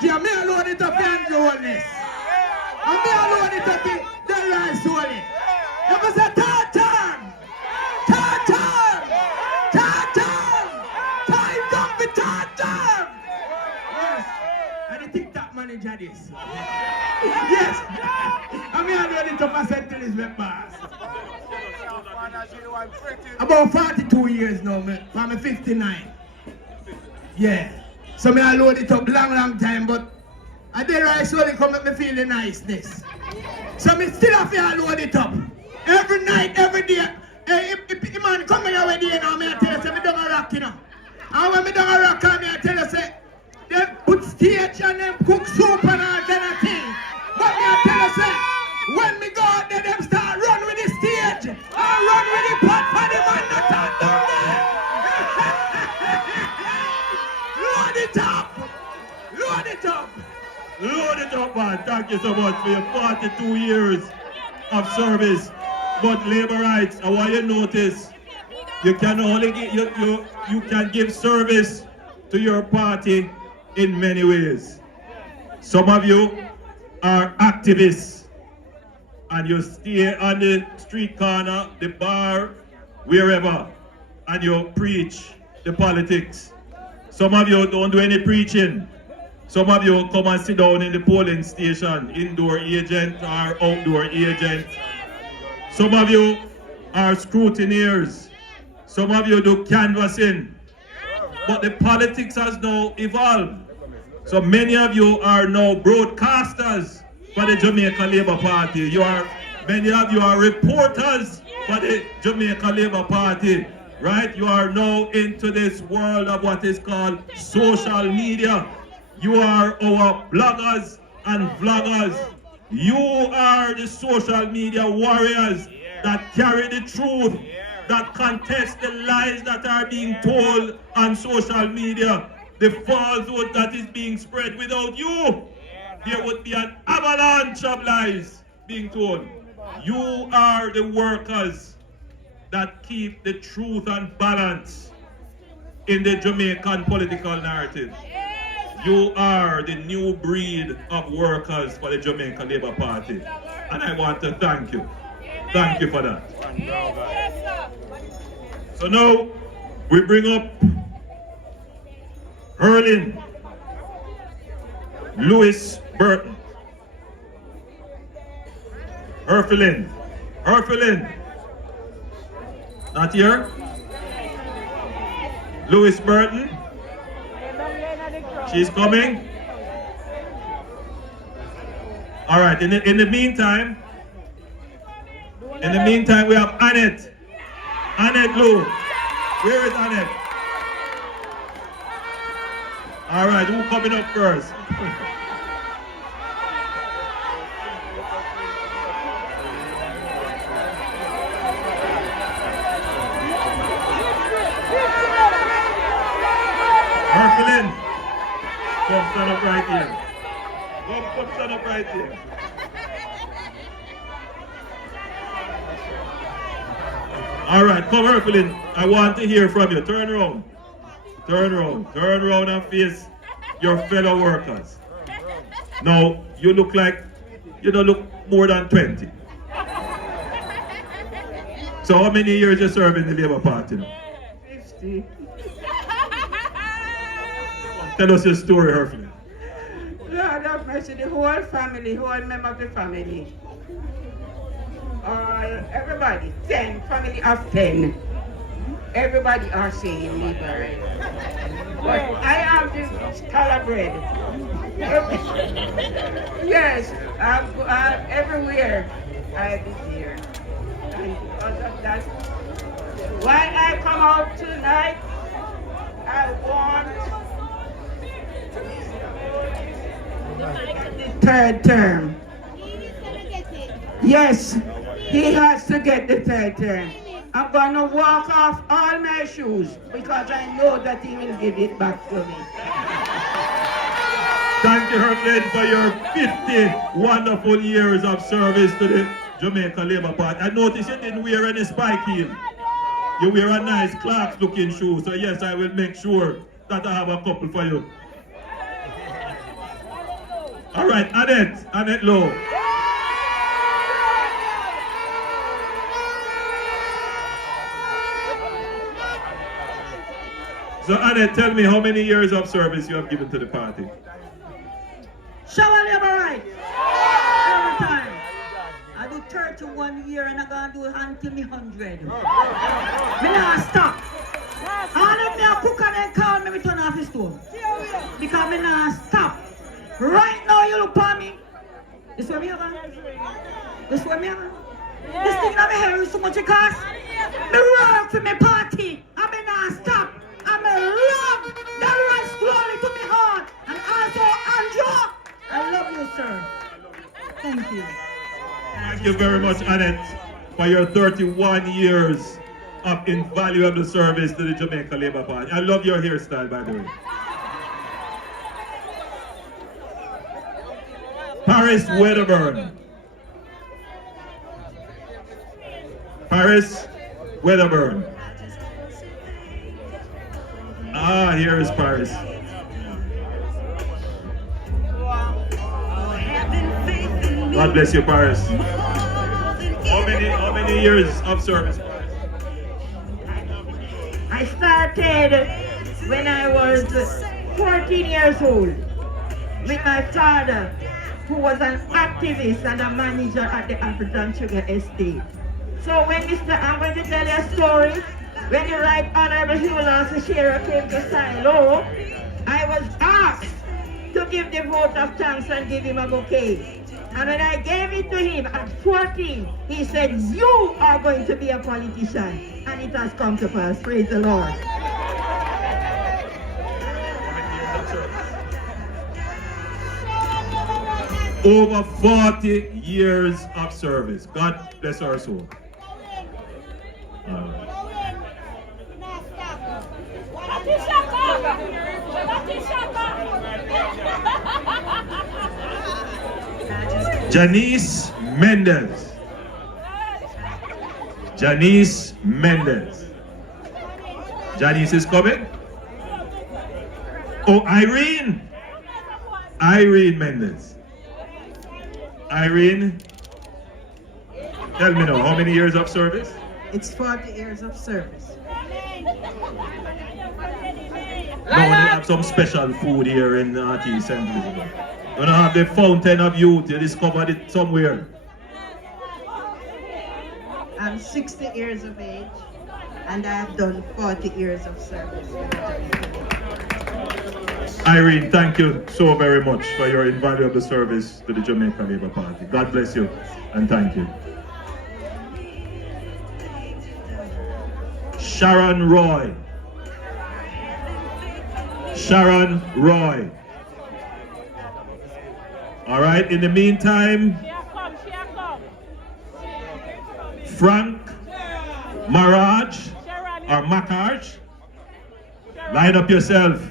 Me alone it up and doing this. And me alone it up in Delroy Slowley. It was a third term. Third term. Third term. Time come for third term. Yes. And the TikTok manager this. Yes. And me alone it up as St. Elizabeth boss. About 42 years now, I'm 59. Yeah. So me I load it up long time, but I did right slowly come make me feel the niceness. So me still have to load it up. Every night, every day. Hey, if man come here already, you know, me I tell you, say me don't a rock, you know. And when me don't a rock, me I tell you, say, they put stage and them cook soup and all kind of thing. But me I tell you, say, when me go out there, them start run with the stage. And run with the pot for the man that talk down there. Load it up! Load it up! Load it up, man. Thank you so much for your 42 years of service. But labor rights, I want you to notice, you can only give, you can give service to your party in many ways. Some of you are activists and you stay on the street corner, the bar, wherever, and you preach the politics. Some of you don't do any preaching. Some of you come and sit down in the polling station, indoor agent or outdoor agent. Some of you are scrutineers. Some of you do canvassing. But the politics has now evolved. So many of you are now broadcasters for the Jamaica Labour Party. Many of you are reporters for the Jamaica Labour Party. Right? You are now into this world of what is called social media. You are our bloggers and vloggers. You are the social media warriors that carry the truth, that contest the lies that are being told on social media. The falsehood that is being spread. Without you, there would be an avalanche of lies being told. You are the workers that keep the truth and balance in the Jamaican political narrative. You are the new breed of workers for the Jamaica Labour Party. And I want to thank you. Thank you for that. So now, we bring up Erling Lewis Burton. Herfelin. Not here? Lewis Burton. She's coming. All right, in the meantime, we have Annette. Annette Lou. Where is Annette? All right, who's coming up first? Herfelin, come stand up right here. Come stand up right here. All right, come Herfelin. I want to hear from you. Turn around. Turn around and face your fellow workers. Now, you look like you don't look more than 20. So how many years you serve in the Labour Party now? 50. Tell us your story, Herfelin. Lord have mercy, the whole family, whole member of the family. Everybody, 10, family of 10. Everybody are saying Labour. But I am the color bread. Yes, everywhere I be here. And because of that, why I come out tonight, I want the third term. Yes, he has to get the third term. I'm going to walk off all my shoes because I know that he will give it back to me. Thank you, Herfelin, for your 50 wonderful years of service to the Jamaica Labour Party. I noticed you didn't wear any spike heel. You wear a nice Clarks looking shoe, so yes, I will make sure that I have a couple for you. All right, Annette Lowe. So Annette, tell me how many years of service you have given to the party? Shower Labour Right. Every time. I do 31 years and I'm going to do it until me 100. Me not stop. And if me a cook and then call me, me turn off the stove. Because me not stop. Right now you look at me. This what me have? This what me have? This thing that me hair is so much it cost. Me work for me party. And me not stop. And me love Delroy Slowley to me heart. And also Andrew. I love you, sir. Thank you. Thank you very much, Annette, for your 31 years of invaluable service to the Jamaica Labour Party. I love your hairstyle, by the way. Paris Wedderburn. Paris Wedderburn. Ah, here is Paris. God bless you, Paris. How many years of service, Paris? I started when I was 14 years old with my father, who was an activist and a manager at the African Sugar Estate. So when I'm going to tell you a story, when the Right Honorable Hugh Lawson Shearer came to Silo, I was asked to give the vote of thanks and give him a bouquet. And when I gave it to him at 14, he said, you are going to be a politician. And it has come to pass. Praise the Lord. Over 40 years of service. God bless our soul. Janice Mendez. Janice Mendez. Janice is coming. Oh, Irene. Irene Mendez. Irene, tell me now, how many years of service? It's 40 years of service. Now we have some special food here in Northeast St. Elizabeth. We're gonna have the fountain of youth. You discovered it somewhere. I'm 60 years of age and I've done 40 years of service. Irene, thank you so very much for your invaluable service to the Jamaica Labour Party. God bless you and thank you. Sharon Roy. Sharon Roy. All right, in the meantime, Frank Maraj or Makarj, line up yourself.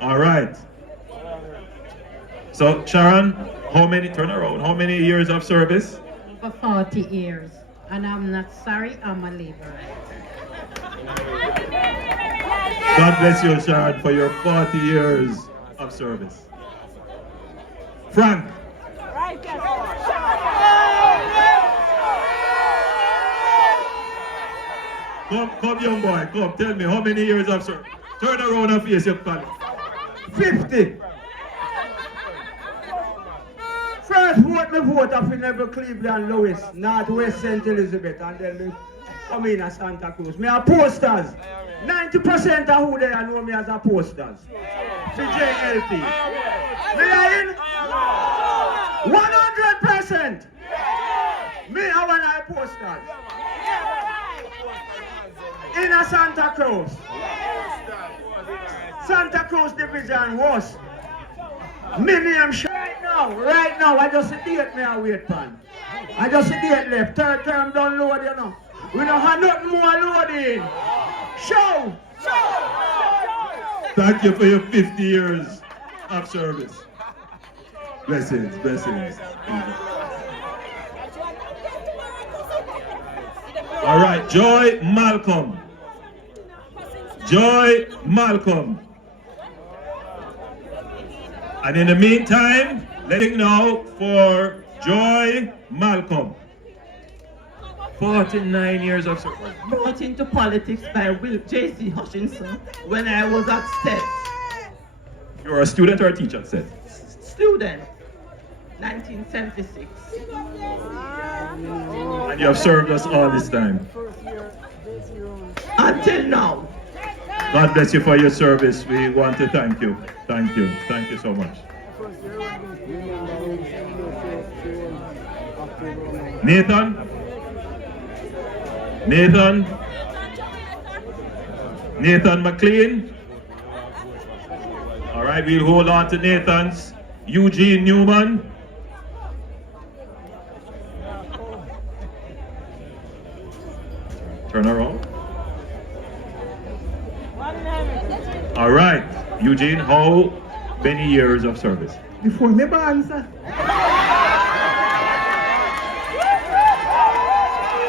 All right. So Sharon, how many, turn around, how many years of service? For 40 years. And I'm not sorry, I'm a laborer. God bless you, Sharon, for your 40 years of service. Frank. Come, young boy, come, tell me, how many years of service? Turn around and face your colleague. 50. First vote, me vote of Neville, Cleveland, Lewis, Northwest St. Elizabeth, and then me come in as Santa Cruz. Me are posters. 90% of who they are know me as a posters. CJLT. Me are in 100%. Me are one of the posters. In a Santa Cruz. Santa Cruz Division was. Me name right now, I just see date me a wait pan. I just see date left. Third term done load, you know. We don't have nothing more loading. Show! Thank you for your 50 years of service. Blessings, blessings. All right, Joy Malcolm. Joy Malcolm. And in the meantime, letting know for Joy Malcolm. 49 years of service. Brought into politics by Will J.C. Hutchinson when I was at STED. You're a student or a teacher at STED? Student, 1976. And you have served us all this time. Until now. God bless you for your service. We want to thank you. Thank you. Thank you so much. Nathan? Nathan? Nathan McLean? All right, we'll hold on to Nathan's. Eugene Newman? Turn around. All right, Eugene, how many years of service? Before me answer.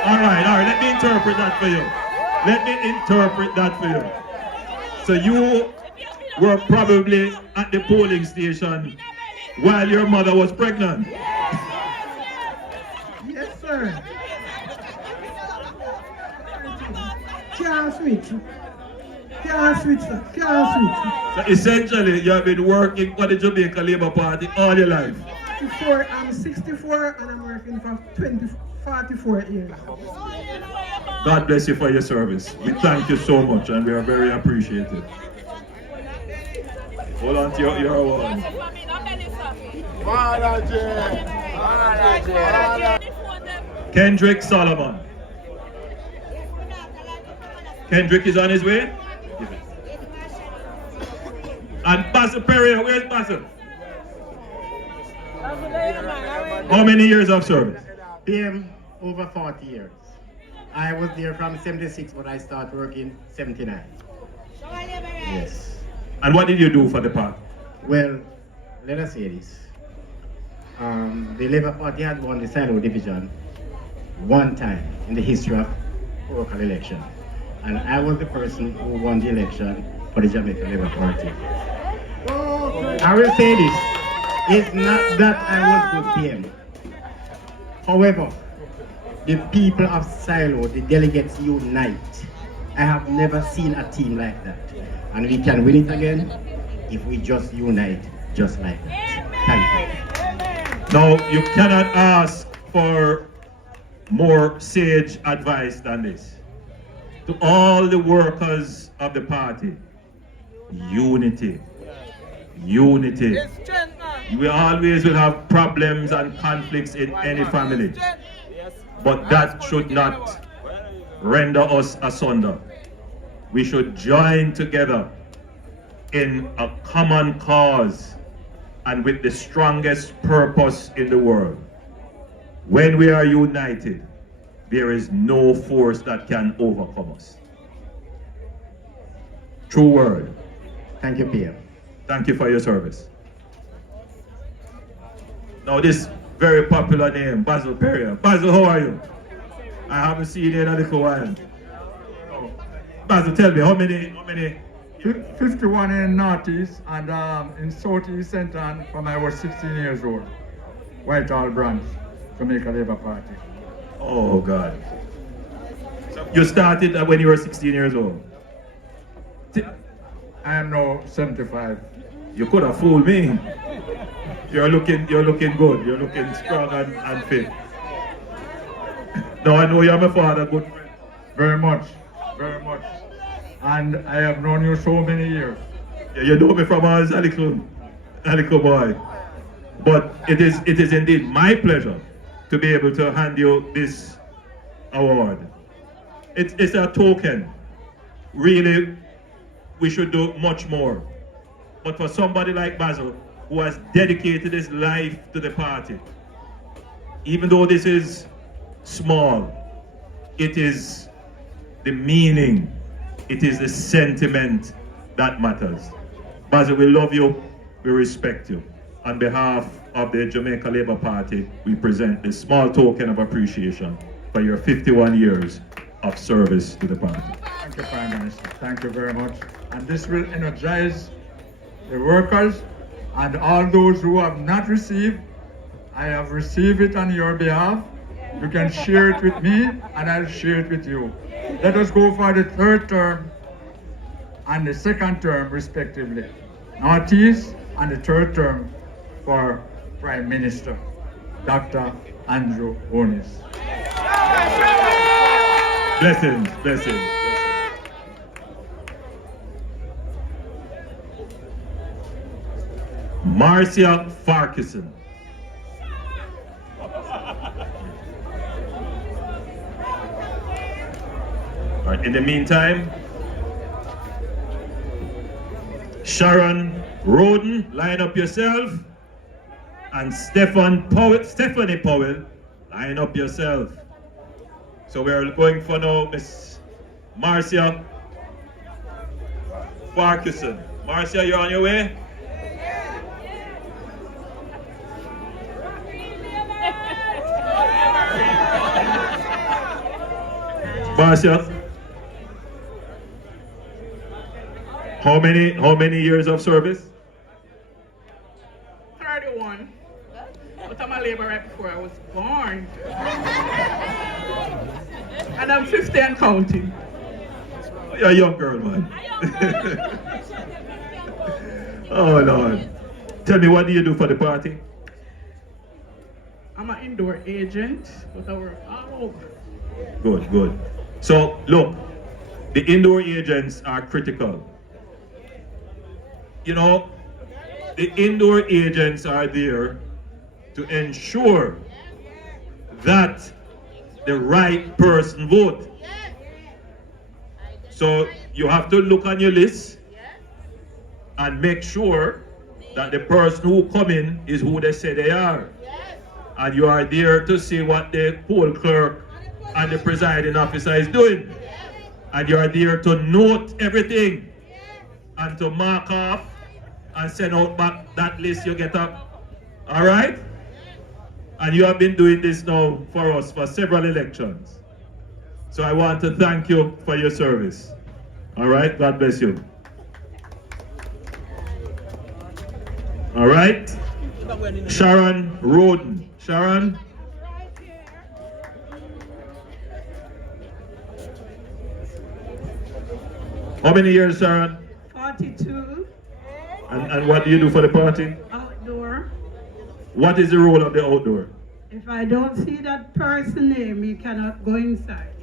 All right, let me interpret that for you. Let me interpret that for you. So you were probably at the polling station while your mother was pregnant? Yes, sir. Can't switch. Can't switch, sir. Can't switch. So essentially, you have been working for the Jamaica Labour Party all your life? I'm 64 and I'm working for 44 years. God bless you for your service. We thank you so much and we are very appreciative. Hold on to your award. Kendrick Solomon. Kendrick is on his way. And Basil Perry, where's Basil? How many years of service? PM, over 40 years. I was there from 76, but I started working 79. Yes. And what did you do for the party? Well, let us say this. The Labour Party had won the Silo division one time in the history of local election. And I was the person who won the election for the Jamaica Labour Party. I will say this. It's not that I was good PM. However, the people of Silo, the delegates unite. I have never seen a team like that. And we can win it again if we just unite just like that. Thank you. Now, you cannot ask for more sage advice than this. To all the workers of the party, unity. Unity. We always will have problems and conflicts in any family. But that should not render us asunder. We should join together in a common cause and with the strongest purpose in the world. When we are united, there is no force that can overcome us. True word. Thank you, PM. Thank you for your service. Now this very popular name, Basil Perry. Basil, how are you? I haven't seen you in a little while. Basil, tell me, how many? 51 in Northeast and in Southeast Centre from I was 16 years old. Whitehall branch, Jamaica Labour Party. Oh God. So you started when you were 16 years old? I am now 75. You could have fooled me. You're looking good. You're looking strong and fit. Now I know you're my father, good friend. Very much, very much. And I have known you so many years. Yeah, you know me from as a little boy. But it is indeed my pleasure to be able to hand you this award. It's a token. Really, we should do much more. But for somebody like Basil, who has dedicated his life to the party, even though this is small, it is the meaning, it is the sentiment that matters. Basil, we love you, we respect you. On behalf of the Jamaica Labour Party, we present this small token of appreciation for your 51 years of service to the party. Thank you, Prime Minister. Thank you very much. And this will energize the workers and all those who have not received. I have received it on your behalf. You can share it with me and I'll share it with you. Let us go for the third term and the second term respectively. Northeast and the third term for Prime Minister, Dr. Andrew Onis. Blessings, blessings. Marcia Farquharson. All right, in the meantime, Sharon Roden, line up yourself. And Stephanie Powell, line up yourself. So we're going for now Miss Marcia Farquharson. Marcia, you're on your way? Marcia, how many years of service? 31. But I'm a labor right before I was born. And I'm 50 and counting. You're a young girl, man. Oh, Lord. Tell me, what do you do for the party? I'm an indoor agent, but I work all over. Good, good. So look, the indoor agents are critical. You know, the indoor agents are there to ensure that the right person vote. So you have to look on your list and make sure that the person who come in is who they say they are. And you are there to see what the poll clerk and the presiding officer is doing. And you are there to note everything and to mark off and send out back that list you get up. All right? And you have been doing this now for us for several elections. So I want to thank you for your service. All right? God bless you. All right? Sharon Roden. Sharon? How many years, Sharon? 42. And what do you do for the party? Outdoor. What is the role of the outdoor? If I don't see that person name, you cannot go inside.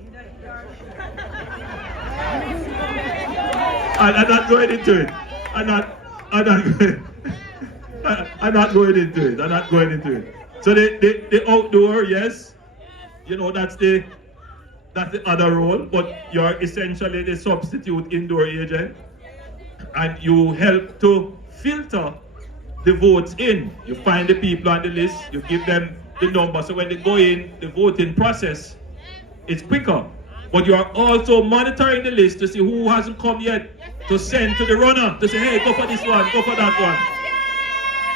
I'm not going into it. I'm not going into it. I'm not going into it. So the outdoor, yes, you know, that's the other role, but you're essentially the substitute indoor agent, and you help to filter the votes in. You find the people on the list, you give them the number, so when they go in the voting process, it's quicker. But you are also monitoring the list to see who hasn't come yet, to send to the runner, to say, hey, go for this one, go for that one.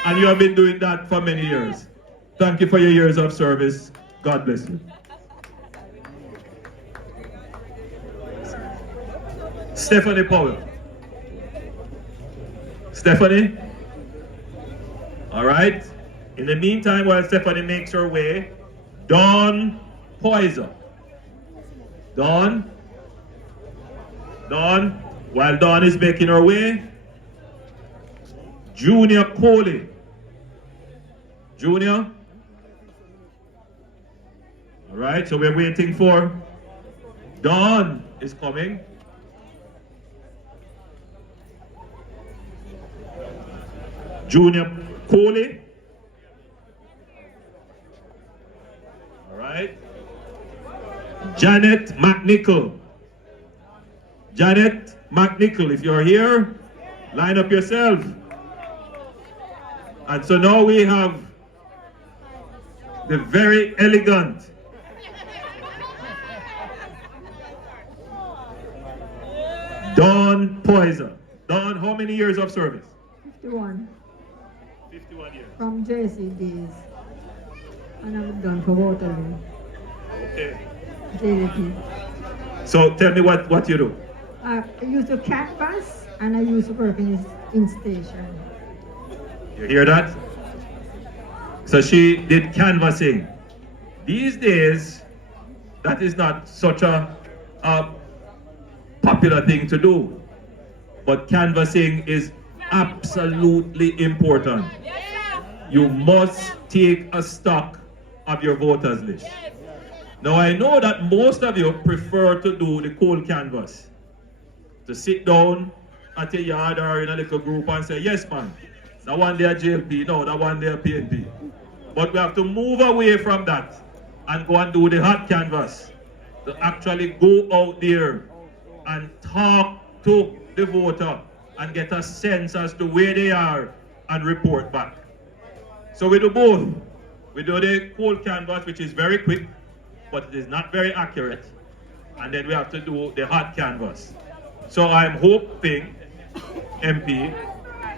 And you have been doing that for many years. Thank you for your years of service. God bless you. Stephanie Powell. Stephanie? All right. In the meantime, while Stephanie makes her way, Dawn Poiser. Dawn? While Dawn is making her way, Junior Coley. Junior? All right, so we're waiting for Dawn is coming. Junior Coley. All right. Janet McNichol. Janet McNichol, if you're here, line up yourself. And so now we have the very elegant Dawn Poiser. Dawn, how many years of service? 51. 51 years. From JC days. And I've done for Waterloo. Okay. JDP. So tell me what you do. I used to canvas and I used to work in station. You hear that? So she did canvassing. These days, that is not such a popular thing to do. But canvassing is absolutely important. You must take a stock of your voters list. Now I know that most of you prefer to do the cold canvass. To sit down at a yard or in a little group and say, yes man, that one day JLP, no, that one day PNP. But we have to move away from that and go and do the hot canvass. To actually go out there and talk to the voter and get a sense as to where they are and report back. So we do both. We do the cold canvass, which is very quick, but it is not very accurate. And then we have to do the hot canvass. So I'm hoping, MP,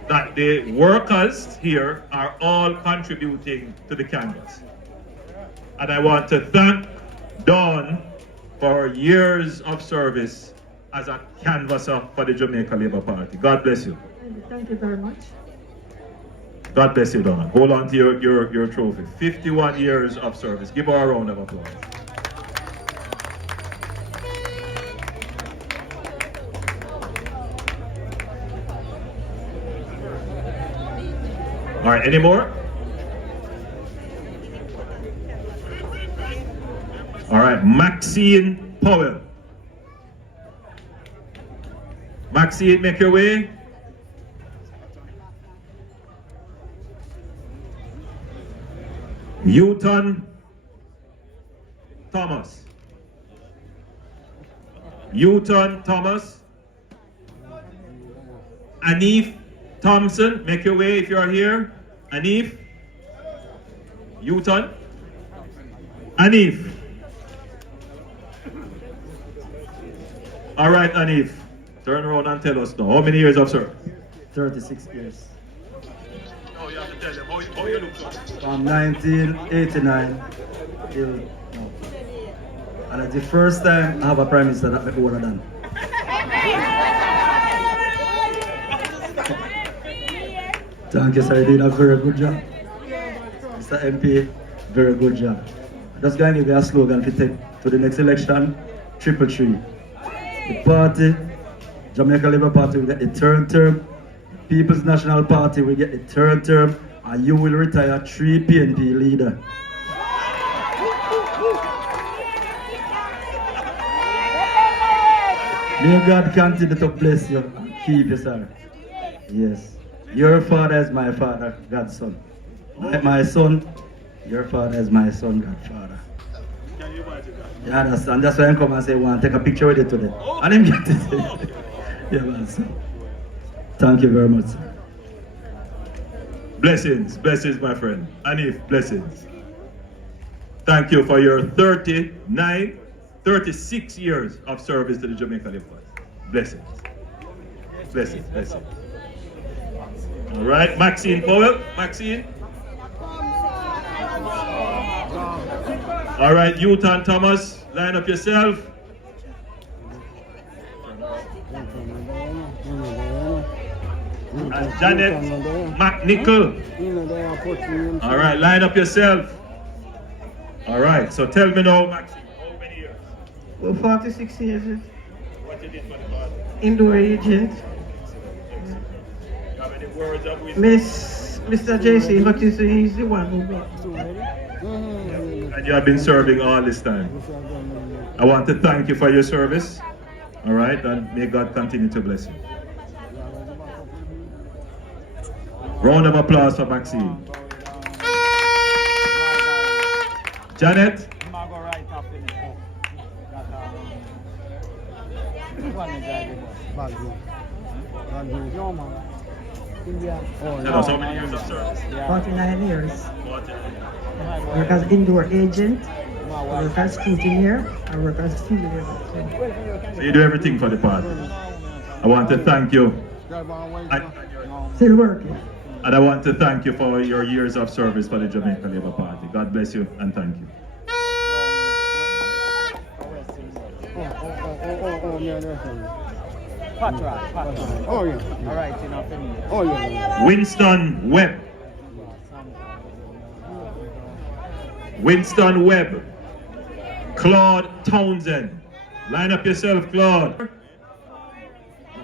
that the workers here are all contributing to the canvass. And I want to thank Dawn for her years of service as a canvasser for the Jamaica Labour Party. God bless you. Thank you very much. God bless you, Dawn. Hold on to your trophy. 51 years of service. Give her a round of applause. All right, any more? All right, Maxine Powell. Maxine, make your way. Newton Thomas. Newton Thomas. Anif Thompson, make your way if you are here. Anif. Newton. Anif. All right, Anif. Turn around and tell us now. How many years of service? 36 years. No, you have to tell them how you look. From 1989 till now. And it's the first time I have a prime minister that I'm older than. Thank you, sir. You did a very good job. Mr. MP, very good job. I'm just going to give you a slogan to take to the next election, 333. The party, Jamaica Labour Party will get the third term, People's National Party will get the third term, and you will retire 3 PNP leader. May God continue to bless you and keep you, sir. Yes. Your father is my father, God's son. Like my son, your father is my son, God's father. You understand? That's why I come and say, want to take a picture with you today. And him get it. Yeah, man. So, thank you very much, sir. Blessings, blessings, my friend. Anif, blessings. Thank you for your 36 years of service to the Jamaica Labour Party. Blessings. Blessings, blessings. All right, Maxine Powell. Maxine. All right, Newton Thomas, line up yourself. And Janet McNichol. All right, line up yourself. All right, so tell me now, Maxine, how many years? Well, 46 years. What you did for the party? Indoor agent. You have any words of wisdom? Mr. JC, but you see, he's the one who brought. And you have been serving all this time. I want to thank you for your service. All right, and may God continue to bless you. Round of applause for Maxine. Janet. Tell us how many years of service? 49 years. I work as indoor agent, I work as scrutineer, I work as field agent. So you do everything for the party. I want to thank you. Still working. And I want to thank you for your years of service for the Jamaica Labour Party. God bless you and thank you. Oh, yeah. All right, enough. Oh, yeah. Winston Webb. Winston Webb. Claude Townsend. Line up yourself, Claude.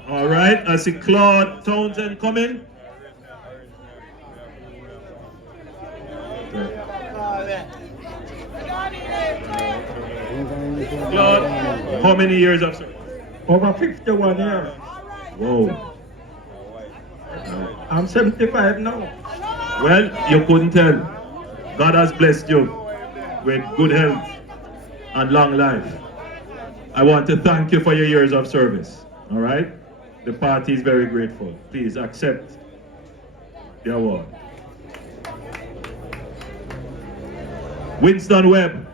All right, I see Claude Townsend coming. Claude, how many years of service? Over 51 years. Whoa. I'm 75 now. Well, you couldn't tell. God has blessed you with good health and long life. I want to thank you for your years of service. All right? The party is very grateful. Please accept the award. Winston Webb.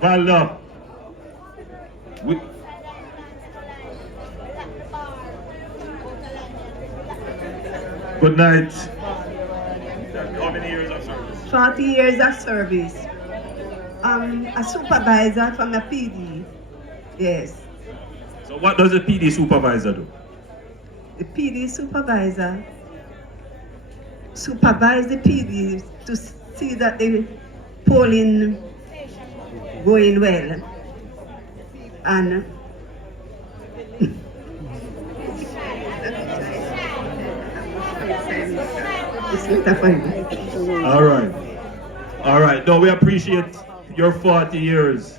Valda. Good night. How many years of service? 40 years of service. A supervisor from the PD. Yes. So what does the PD supervisor do? The PD supervisor supervise the PD to see that the polling going well. And all right. All right. No, we appreciate your 40 years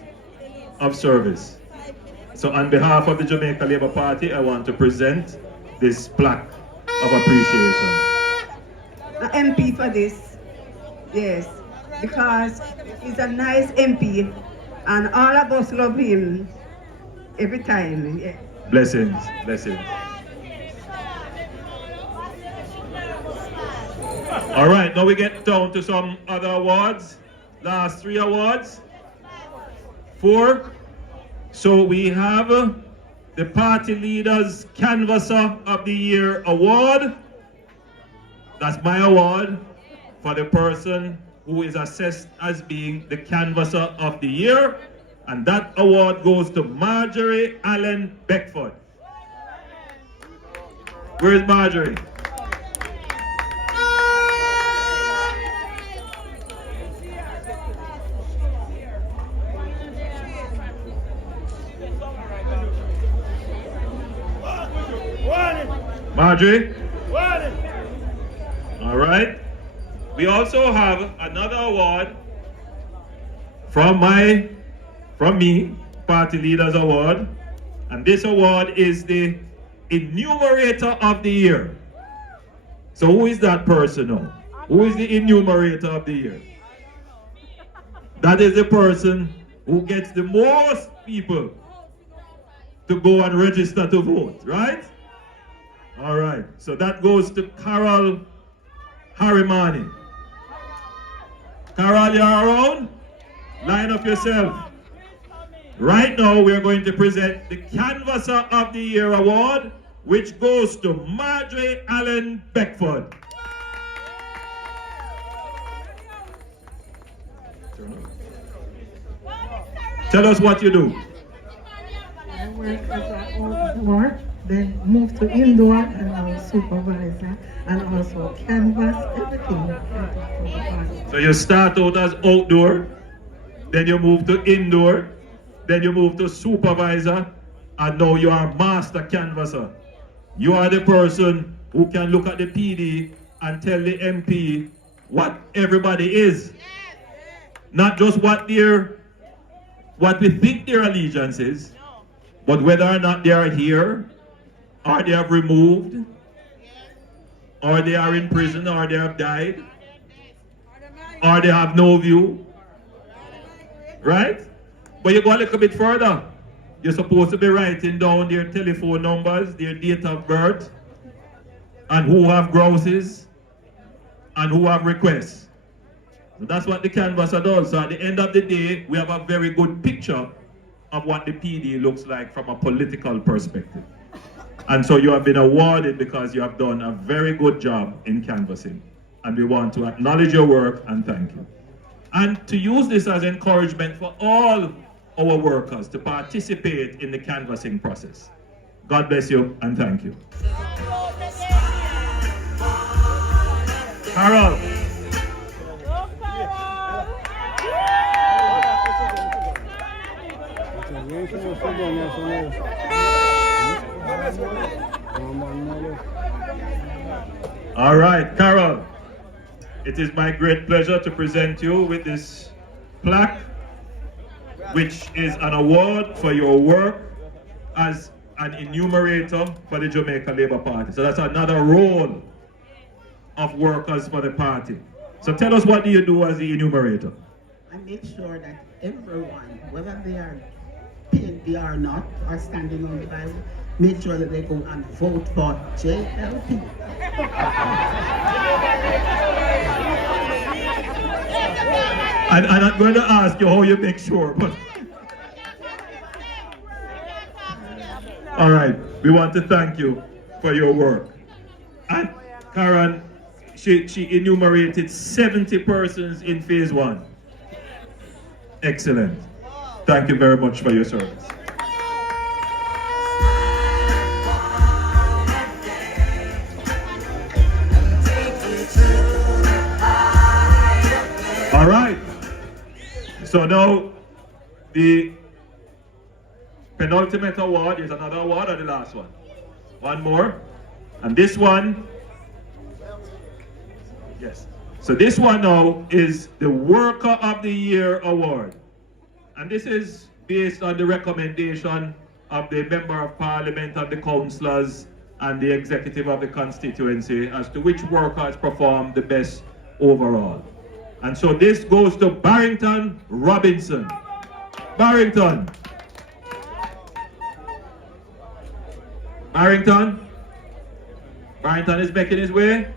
of service. So on behalf of the Jamaica Labour Party, I want to present this plaque of appreciation. The MP for this, yes, because he's a nice MP and all of us love him every time. Yeah. Blessings, blessings. All right, now we get down to some other awards. Last 3 awards. 4. So we have the Party Leaders Canvasser of the Year Award. That's my award for the person who is assessed as being the Canvasser of the Year. And that award goes to Marjorie Allen Beckford. Where is Marjorie? Marjorie? All right. We also have another award from me, Party Leaders Award. And this award is the Enumerator of the Year. So who is that person now? Who is the Enumerator of the Year? That is the person who gets the most people to go and register to vote, right? All right, so that goes to Carol Harimani. Carol, you're around? Line up yourself. Right now, we're going to present the Canvasser of the Year Award, which goes to Marjorie Allen Beckford. Tell us what you do. I work as an outdoor, then move to indoor and I'm a supervisor and also canvas, everything. So you start out as outdoor, then you move to indoor, then you move to supervisor, and now you are master canvasser. You are the person who can look at the PD and tell the MP what everybody is. Not just what we think their allegiance is, but whether or not they are here, or they have removed, or they are in prison, or they have died, or they have no view. Right? But you go a little bit further. You're supposed to be writing down their telephone numbers, their date of birth, and who have grouses, and who have requests. So that's what the canvasser does. So at the end of the day, we have a very good picture of what the PD looks like from a political perspective. And so you have been awarded because you have done a very good job in canvassing. And we want to acknowledge your work and thank you. And to use this as encouragement for all our workers to participate in the canvassing process. God bless you and thank you. Carol. All right, Carol. It is my great pleasure to present you with this plaque, which is an award for your work as an enumerator for the Jamaica Labour Party. So that's another role of workers for the party. So tell us, what do you do as the enumerator? I make sure that everyone, whether they are PNP or not, or standing on the Bible, make sure that they go and vote for JLP. I'm not going to ask you how you make sure, but all right, we want to thank you for your work. And Karen, she enumerated 70 persons in phase 1. Excellent. Thank you very much for your service. All right. So now the penultimate award is another award, or the last one? One more. And this one, yes. So this one now is the Worker of the Year Award. And this is based on the recommendation of the Member of Parliament and the councillors and the executive of the constituency as to which workers perform the best overall. And so this goes to Barrington Robinson. Barrington. Barrington. Barrington is making his way.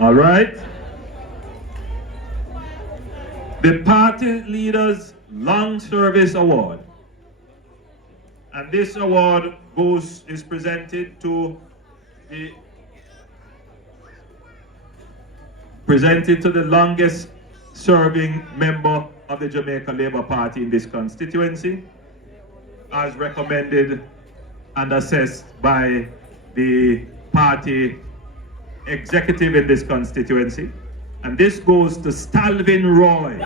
All right. The Party Leaders Long Service Award. And this award is presented to the longest serving member of the Jamaica Labour Party in this constituency, as recommended and assessed by the party executive in this constituency. And this goes to Stalvin Roy.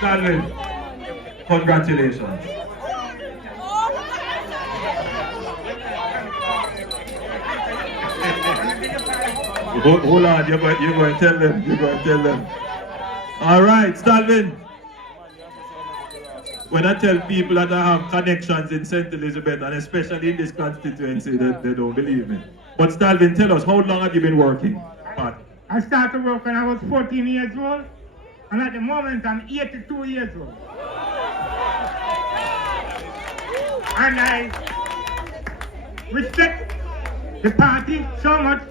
Stalvin, congratulations. Hold on, you're going to tell them. You're going to tell them. All right, Stalvin. When I tell people that I have connections in St. Elizabeth, and especially in this constituency, they don't believe me. But Stalvin, tell us, how long have you been working? I started work when I was 14 years old, and at the moment I'm 82 years old. And I respect the party so much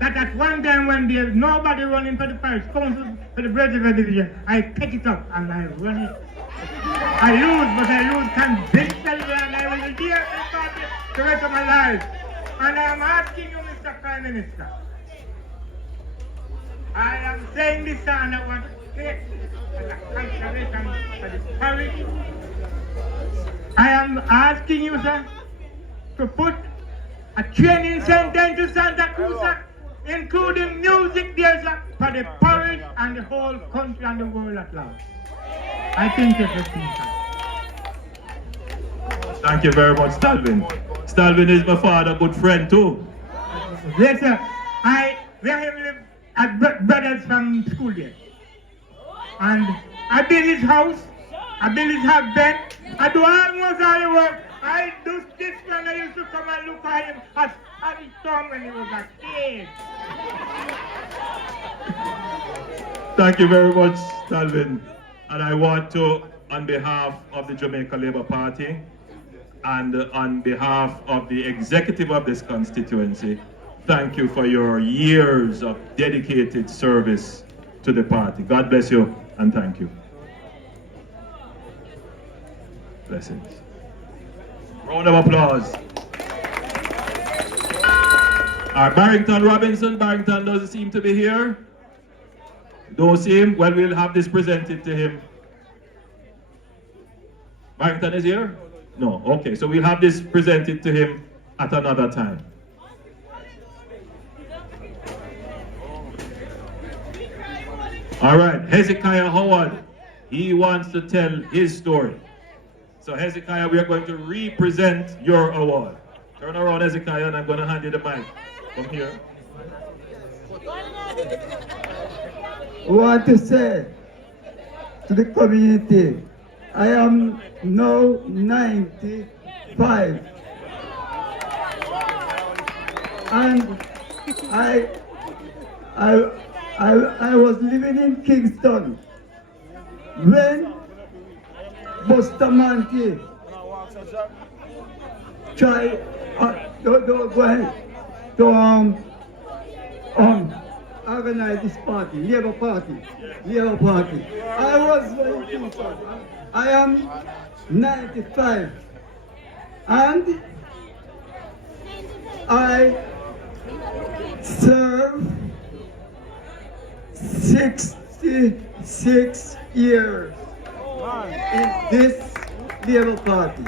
that at one time when there's nobody running for the parish council for the Bridgeville division, I pick it up and I run it. I lose, but I lose convincingly, and I will be at the party the rest of my life. And I am asking you, Mr. Prime Minister, I am saying this, and I want to take as a consideration for the parish. I am asking you, sir, to put a training center into Santa Cruz, including music there, sir, for the parish and the whole country and the world at large. I think it's a thing, sir. Thank you very much, Stalvin. Stalvin is my father, good friend too. Yes, sir. We have lived at brothers from school there. And I build his house, I build his husband, I do almost all the work. I do this when I used to come and look at him at his tongue when he was a kid. Thank you very much, Stalvin. And I want to, on behalf of the Jamaica Labour Party and on behalf of the executive of this constituency, thank you for your years of dedicated service to the party. God bless you and thank you. Blessings. Round of applause. Barrington Robinson. Barrington doesn't seem to be here. Don't see him? Well, we'll have this presented to him. Barrington is here? No, okay, so we'll have this presented to him at another time. All right, Hezekiah Howard, he wants to tell his story. So Hezekiah, we are going to represent your award. Turn around, Hezekiah, and I'm going to hand you the mic. Come here. I want to say to the community, I am now 95, and I was living in Kingston when Bustamante tried to organize this party, Labour Party. I was very Kingston. I am 95, and I serve 66 years in this Labour Party.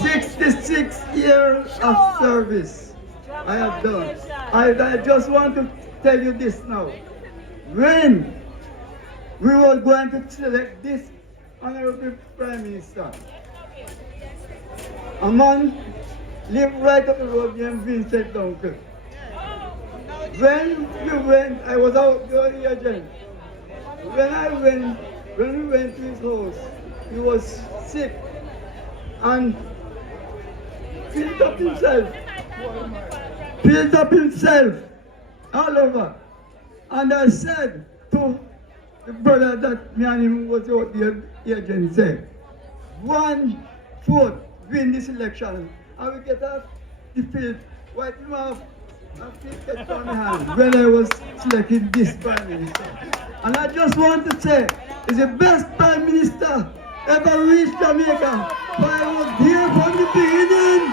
66 years of service I have done. I just want to tell you this now. When we were going to select this Honorable Prime Minister, A man lived right up the road named Vincent Duncan. When we went, I was out the agent. When we went to his house, he was sick and filled up himself all over. And I said to the brother that me and him was out the agent, said, 1 vote win this election and we get off the field, wipe him off and get on my hand when I was selecting this Prime Minister. And I just want to say, he's the best Prime Minister ever reached Jamaica. But I was here from the beginning.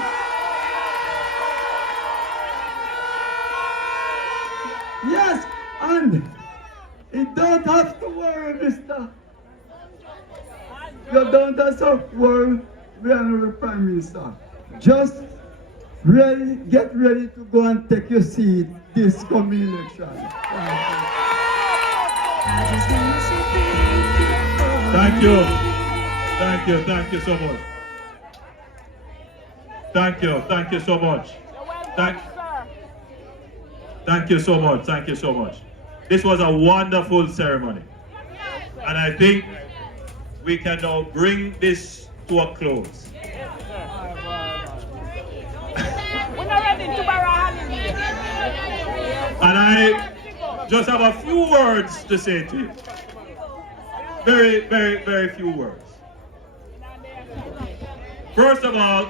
Yes, and you don't have to worry, mister. You don't have to worry, we are the Prime Minister. Just get ready to go and take your seat this coming election. Thank you. Thank you so much. Thank you so much. Thank you so much. This was a wonderful ceremony. And I think we can now bring this to a close. And I just have a few words to say to you. Very, very, very few words. First of all,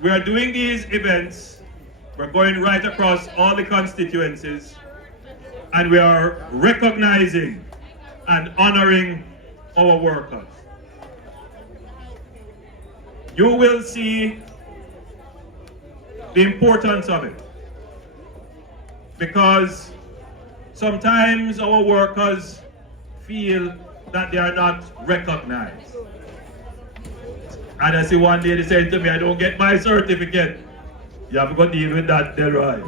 we are doing these events. We're going right across all the constituencies, and we are recognizing and honoring our workers. You will see the importance of it, because sometimes our workers feel that they are not recognized. And I see one lady saying to me, I don't get my certificate. You have to go deal with that, Delroy.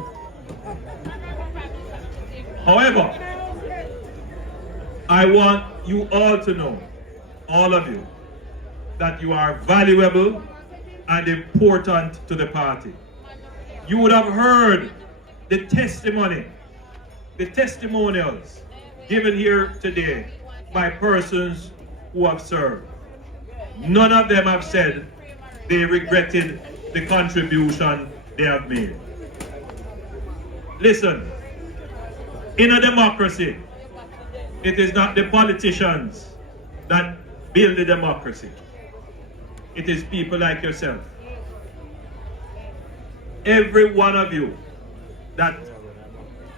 However, I want you all to know, all of you, that you are valuable and important to the party. You would have heard the testimony, the testimonials given here today by persons who have served. None of them have said they regretted the contribution they have made. Listen, in a democracy, it is not the politicians that build the democracy. It is people like yourself. Every one of you that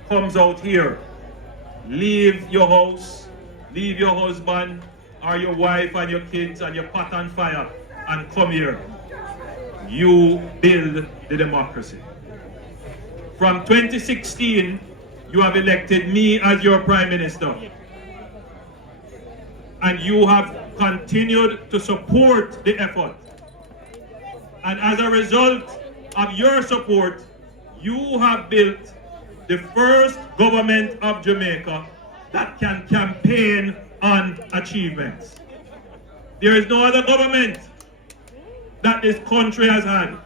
comes out here, leave your house, leave your husband or your wife and your kids and your pot and fire and come here. You build the democracy. From 2016, you have elected me as your Prime Minister. And you have continued to support the effort. And as a result of your support, you have built the first government of Jamaica that can campaign on achievements. There is no other government that this country has had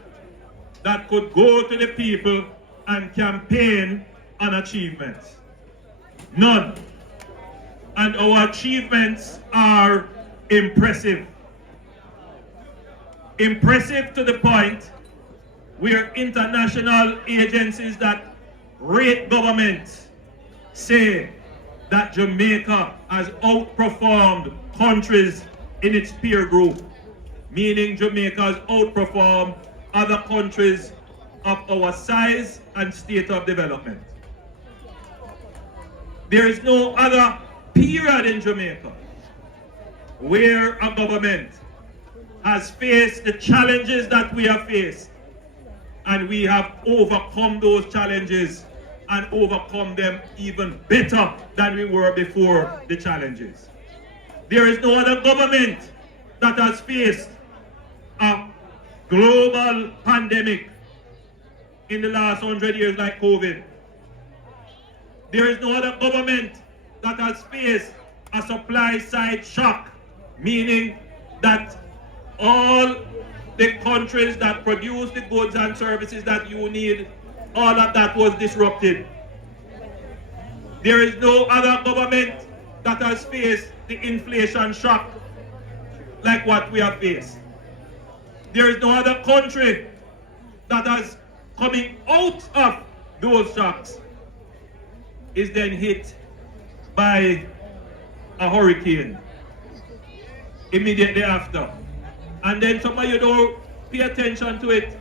that could go to the people and campaign on achievements. None. And our achievements are impressive. Impressive to the point where international agencies that rate government say that Jamaica has outperformed countries in its peer group, meaning Jamaica has outperformed other countries of our size and state of development. There is no other period in Jamaica where a government has faced the challenges that we have faced, and we have overcome those challenges and overcome them even better than we were before the challenges. There is no other government that has faced a global pandemic in the last 100 years like COVID. There is no other government that has faced a supply side shock, meaning that all the countries that produce the goods and services that you need, all of that was disrupted. There is no other government that has faced the inflation shock like what we have faced. There is no other country that has coming out of those shocks is then hit by a hurricane immediately after. And then some of you don't pay attention to it,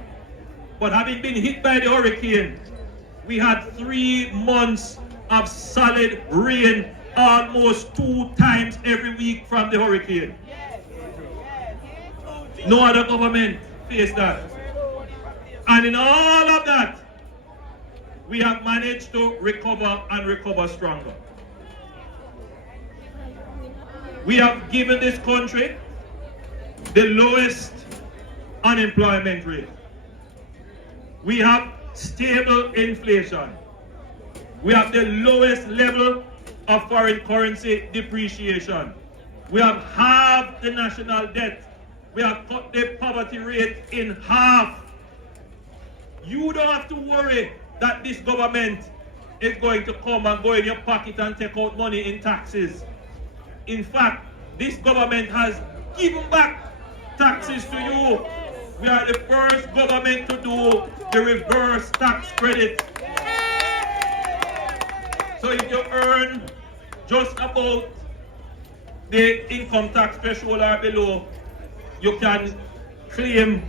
but having been hit by the hurricane, we had 3 months of solid rain almost 2 times every week from the hurricane. No other government faced that. And in all of that, we have managed to recover and recover stronger. We have given this country the lowest unemployment rate. We have stable inflation. We have the lowest level of foreign currency depreciation. We have halved the national debt. We have cut the poverty rate in half. You don't have to worry that this government is going to come and go in your pocket and take out money in taxes. In fact, this government has given back taxes to you. We are the first government to do the reverse tax credit. So if you earn just about the income tax threshold or below, you can claim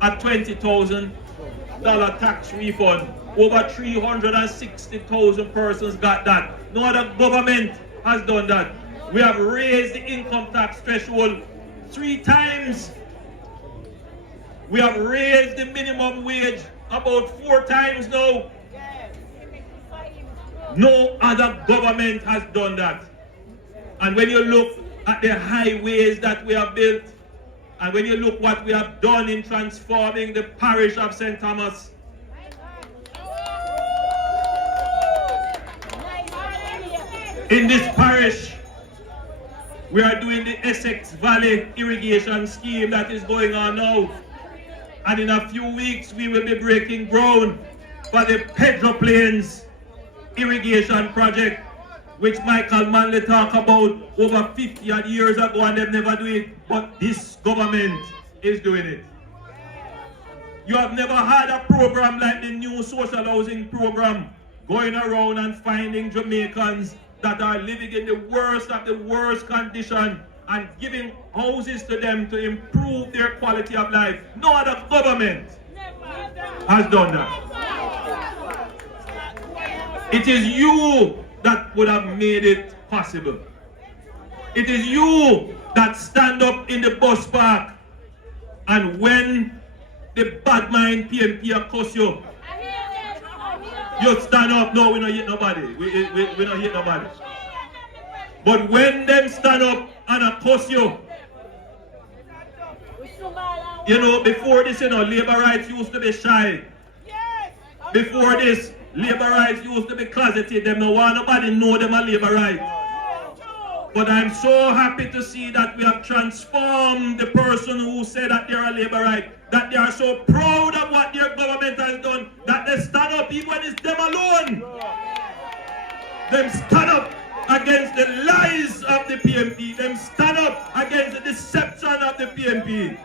a $20,000 tax refund. Over 360,000 persons got that. No other government has done that. We have raised the income tax threshold 3 times. We have raised the minimum wage about 4 times now. No other government has done that. And when you look at the highways that we have built, and when you look what we have done in transforming the parish of St. Thomas, in this parish, we are doing the Essex Valley irrigation scheme that is going on now. And in a few weeks, we will be breaking ground for the Pedro Plains irrigation project, which Michael Manley talked about over 50 odd years ago and they've never do it, but this government is doing it. You have never had a program like the new social housing program going around and finding Jamaicans that are living in the worst of the worst condition and giving houses to them to improve their quality of life. No other government has done that. It is you that would have made it possible. It is you that stand up in the bus park and when the bad mind PMP accuss you, you stand up. No, we don't hit nobody. We don't hit nobody. But when them stand up and accuss you, you know, before this, you know, labor rights used to be shy. Before this, labor rights used to be closeted. Them no want nobody know them are labor rights. But I'm so happy to see that we have transformed the person who said that they are a labor right, that they are so proud of what their government has done, that they stand up even when it's them alone. Them stand up against the lies of the PMP. Them stand up against the deception of the PMP.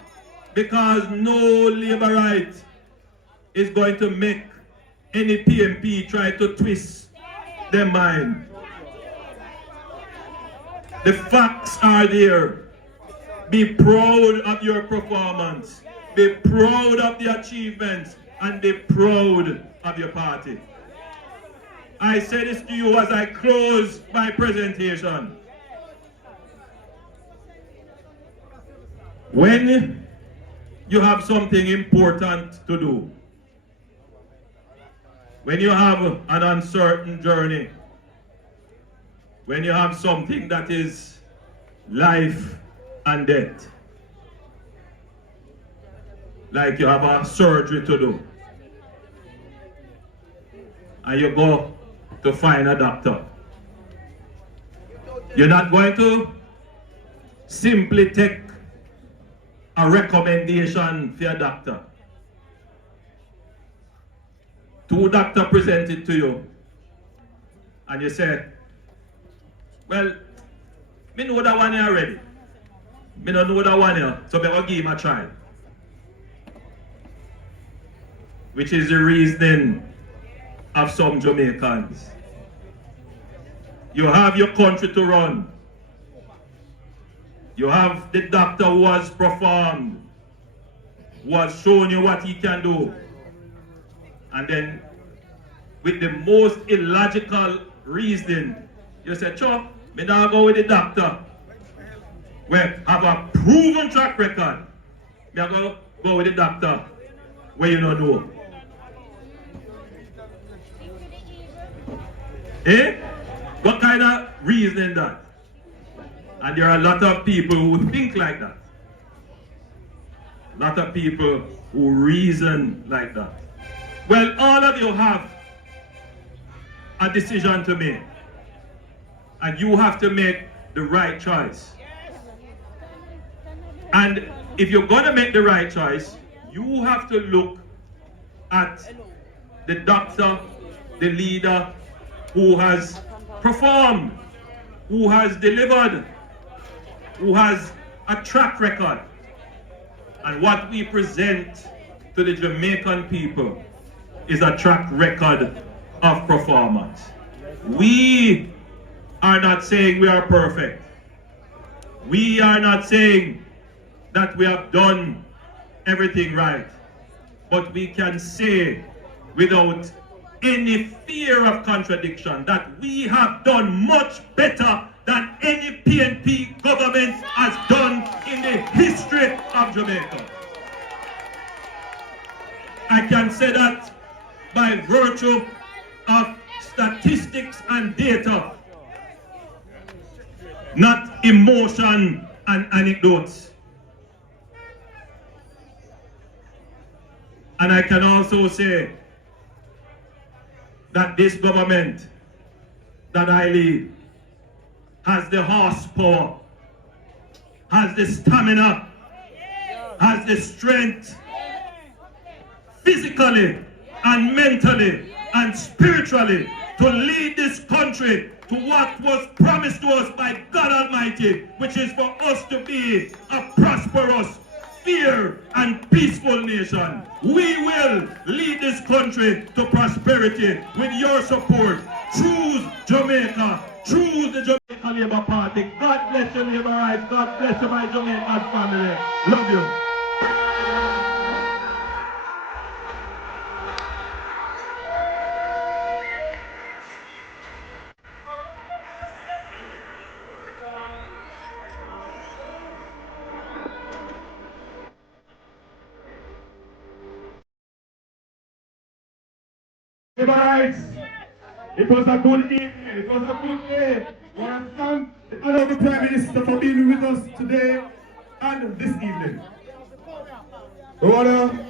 Because no labor right is going to make any PMP try to twist their mind. The facts are there. Be proud of your performance. Be proud of the achievements and be proud of your party. I say this to you as I close my presentation. When you have something important to do, when you have an uncertain journey, when you have something that is life and death, like you have a surgery to do, and you go to find a doctor, you're not going to simply take a recommendation for a doctor. Two doctors present it to you, and you say, well, me know that one here already. Me don't know that one here, so me will give him a try. Which is the reasoning of some Jamaicans. You have your country to run. You have the doctor who has performed, who has shown you what he can do. And then, with the most illogical reasoning, you say, "Chop, me now go with the doctor. We have a proven track record. Me go with the doctor where you don't know." Eh? What kind of reasoning that? And there are a lot of people who think like that. A lot of people who reason like that. Well, all of you have a decision to make. And you have to make the right choice. And if you're going to make the right choice, you have to look at the doctor, the leader who has performed, who has delivered, who has a track record. And what we present to the Jamaican people is a track record of performance. We are not saying we are perfect. We are not saying that we have done everything right. But we can say without any fear of contradiction that we have done much better than any PNP government has done in the history of Jamaica. I can say that by virtue of statistics and data, not emotion and anecdotes. And I can also say that this government that I lead has the horsepower, has the stamina, has the strength, physically and mentally and spiritually, to lead this country to what was promised to us by God Almighty, which is for us to be a prosperous, fair and peaceful nation. We will lead this country to prosperity with your support. Choose Jamaica. Choose the Jamaica Labour Party. God bless you, Labour Rights. God bless you, my Jamaican family. Love you. Labour Rights, it was a good evening, it was a good day. I want to thank the Honourable Prime Minister for being with us today and this evening. We want to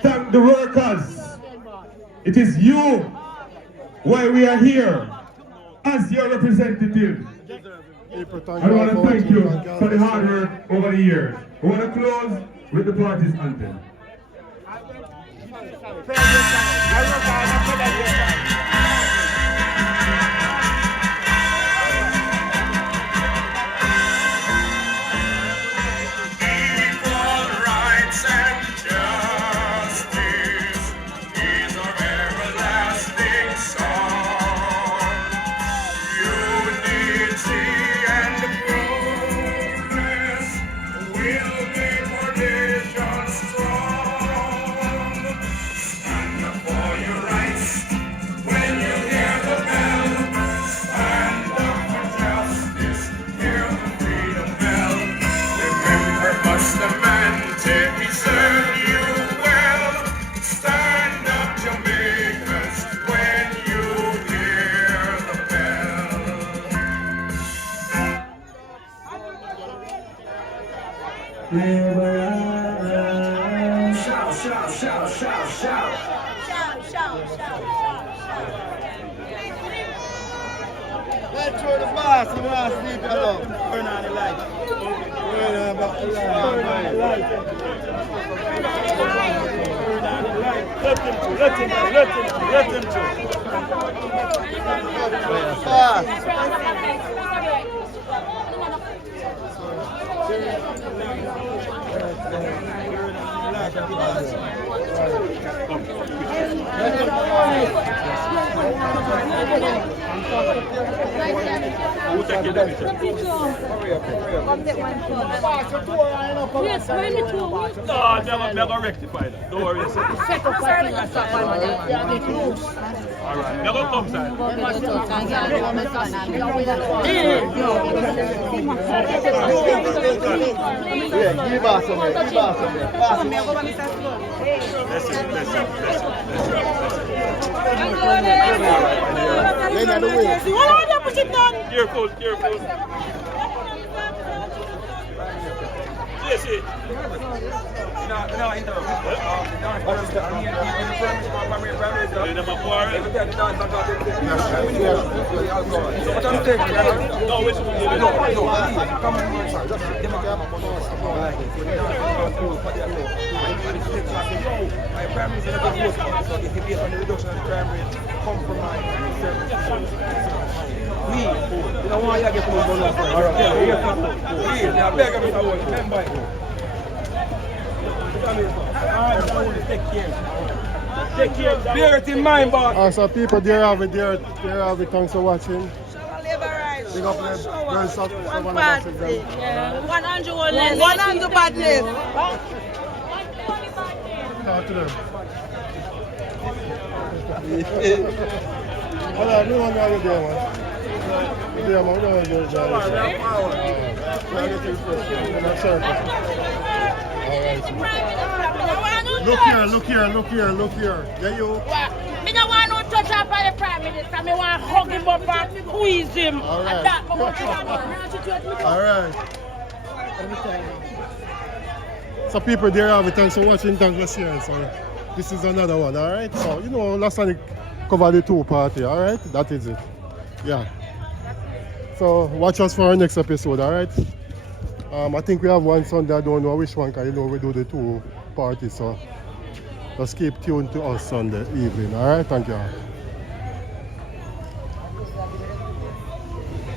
thank the workers. It is you why we are here as your representative. I want to thank you for the hard work over the years. We want to close with the party's anthem. Shout, shout, shout, shout, shout. Let's throw the boss, the boss, leave it alone. Turn on the light. Turn on the light. Never rectify that. Don't worry. Alright, never come side. Give us some. Careful. Yes, it. Take care. Bear it in mind, boss. Alright, so people, there have it. Thanks for watching. Big up them. Girls up. One party. Yeah. 100 badness. 100 badness. Talk to them. Alright, no one know there, man. Yeah, man, we don't know there. Look here. Yeah, you. Me don't want no touch up by the Prime Minister. Me want hug him up and squeeze him. All right. So people, there have it. Thanks for watching. Thanks for sharing. So this is another one. All right. So you know, Lasanik covered the 2 party. All right. That is it. Yeah. So watch us for our next episode. All right. I think we have one Sunday. I don't know which one, because you know we do the 2 parties. So just keep tuned to us Sunday evening. All right. Thank you.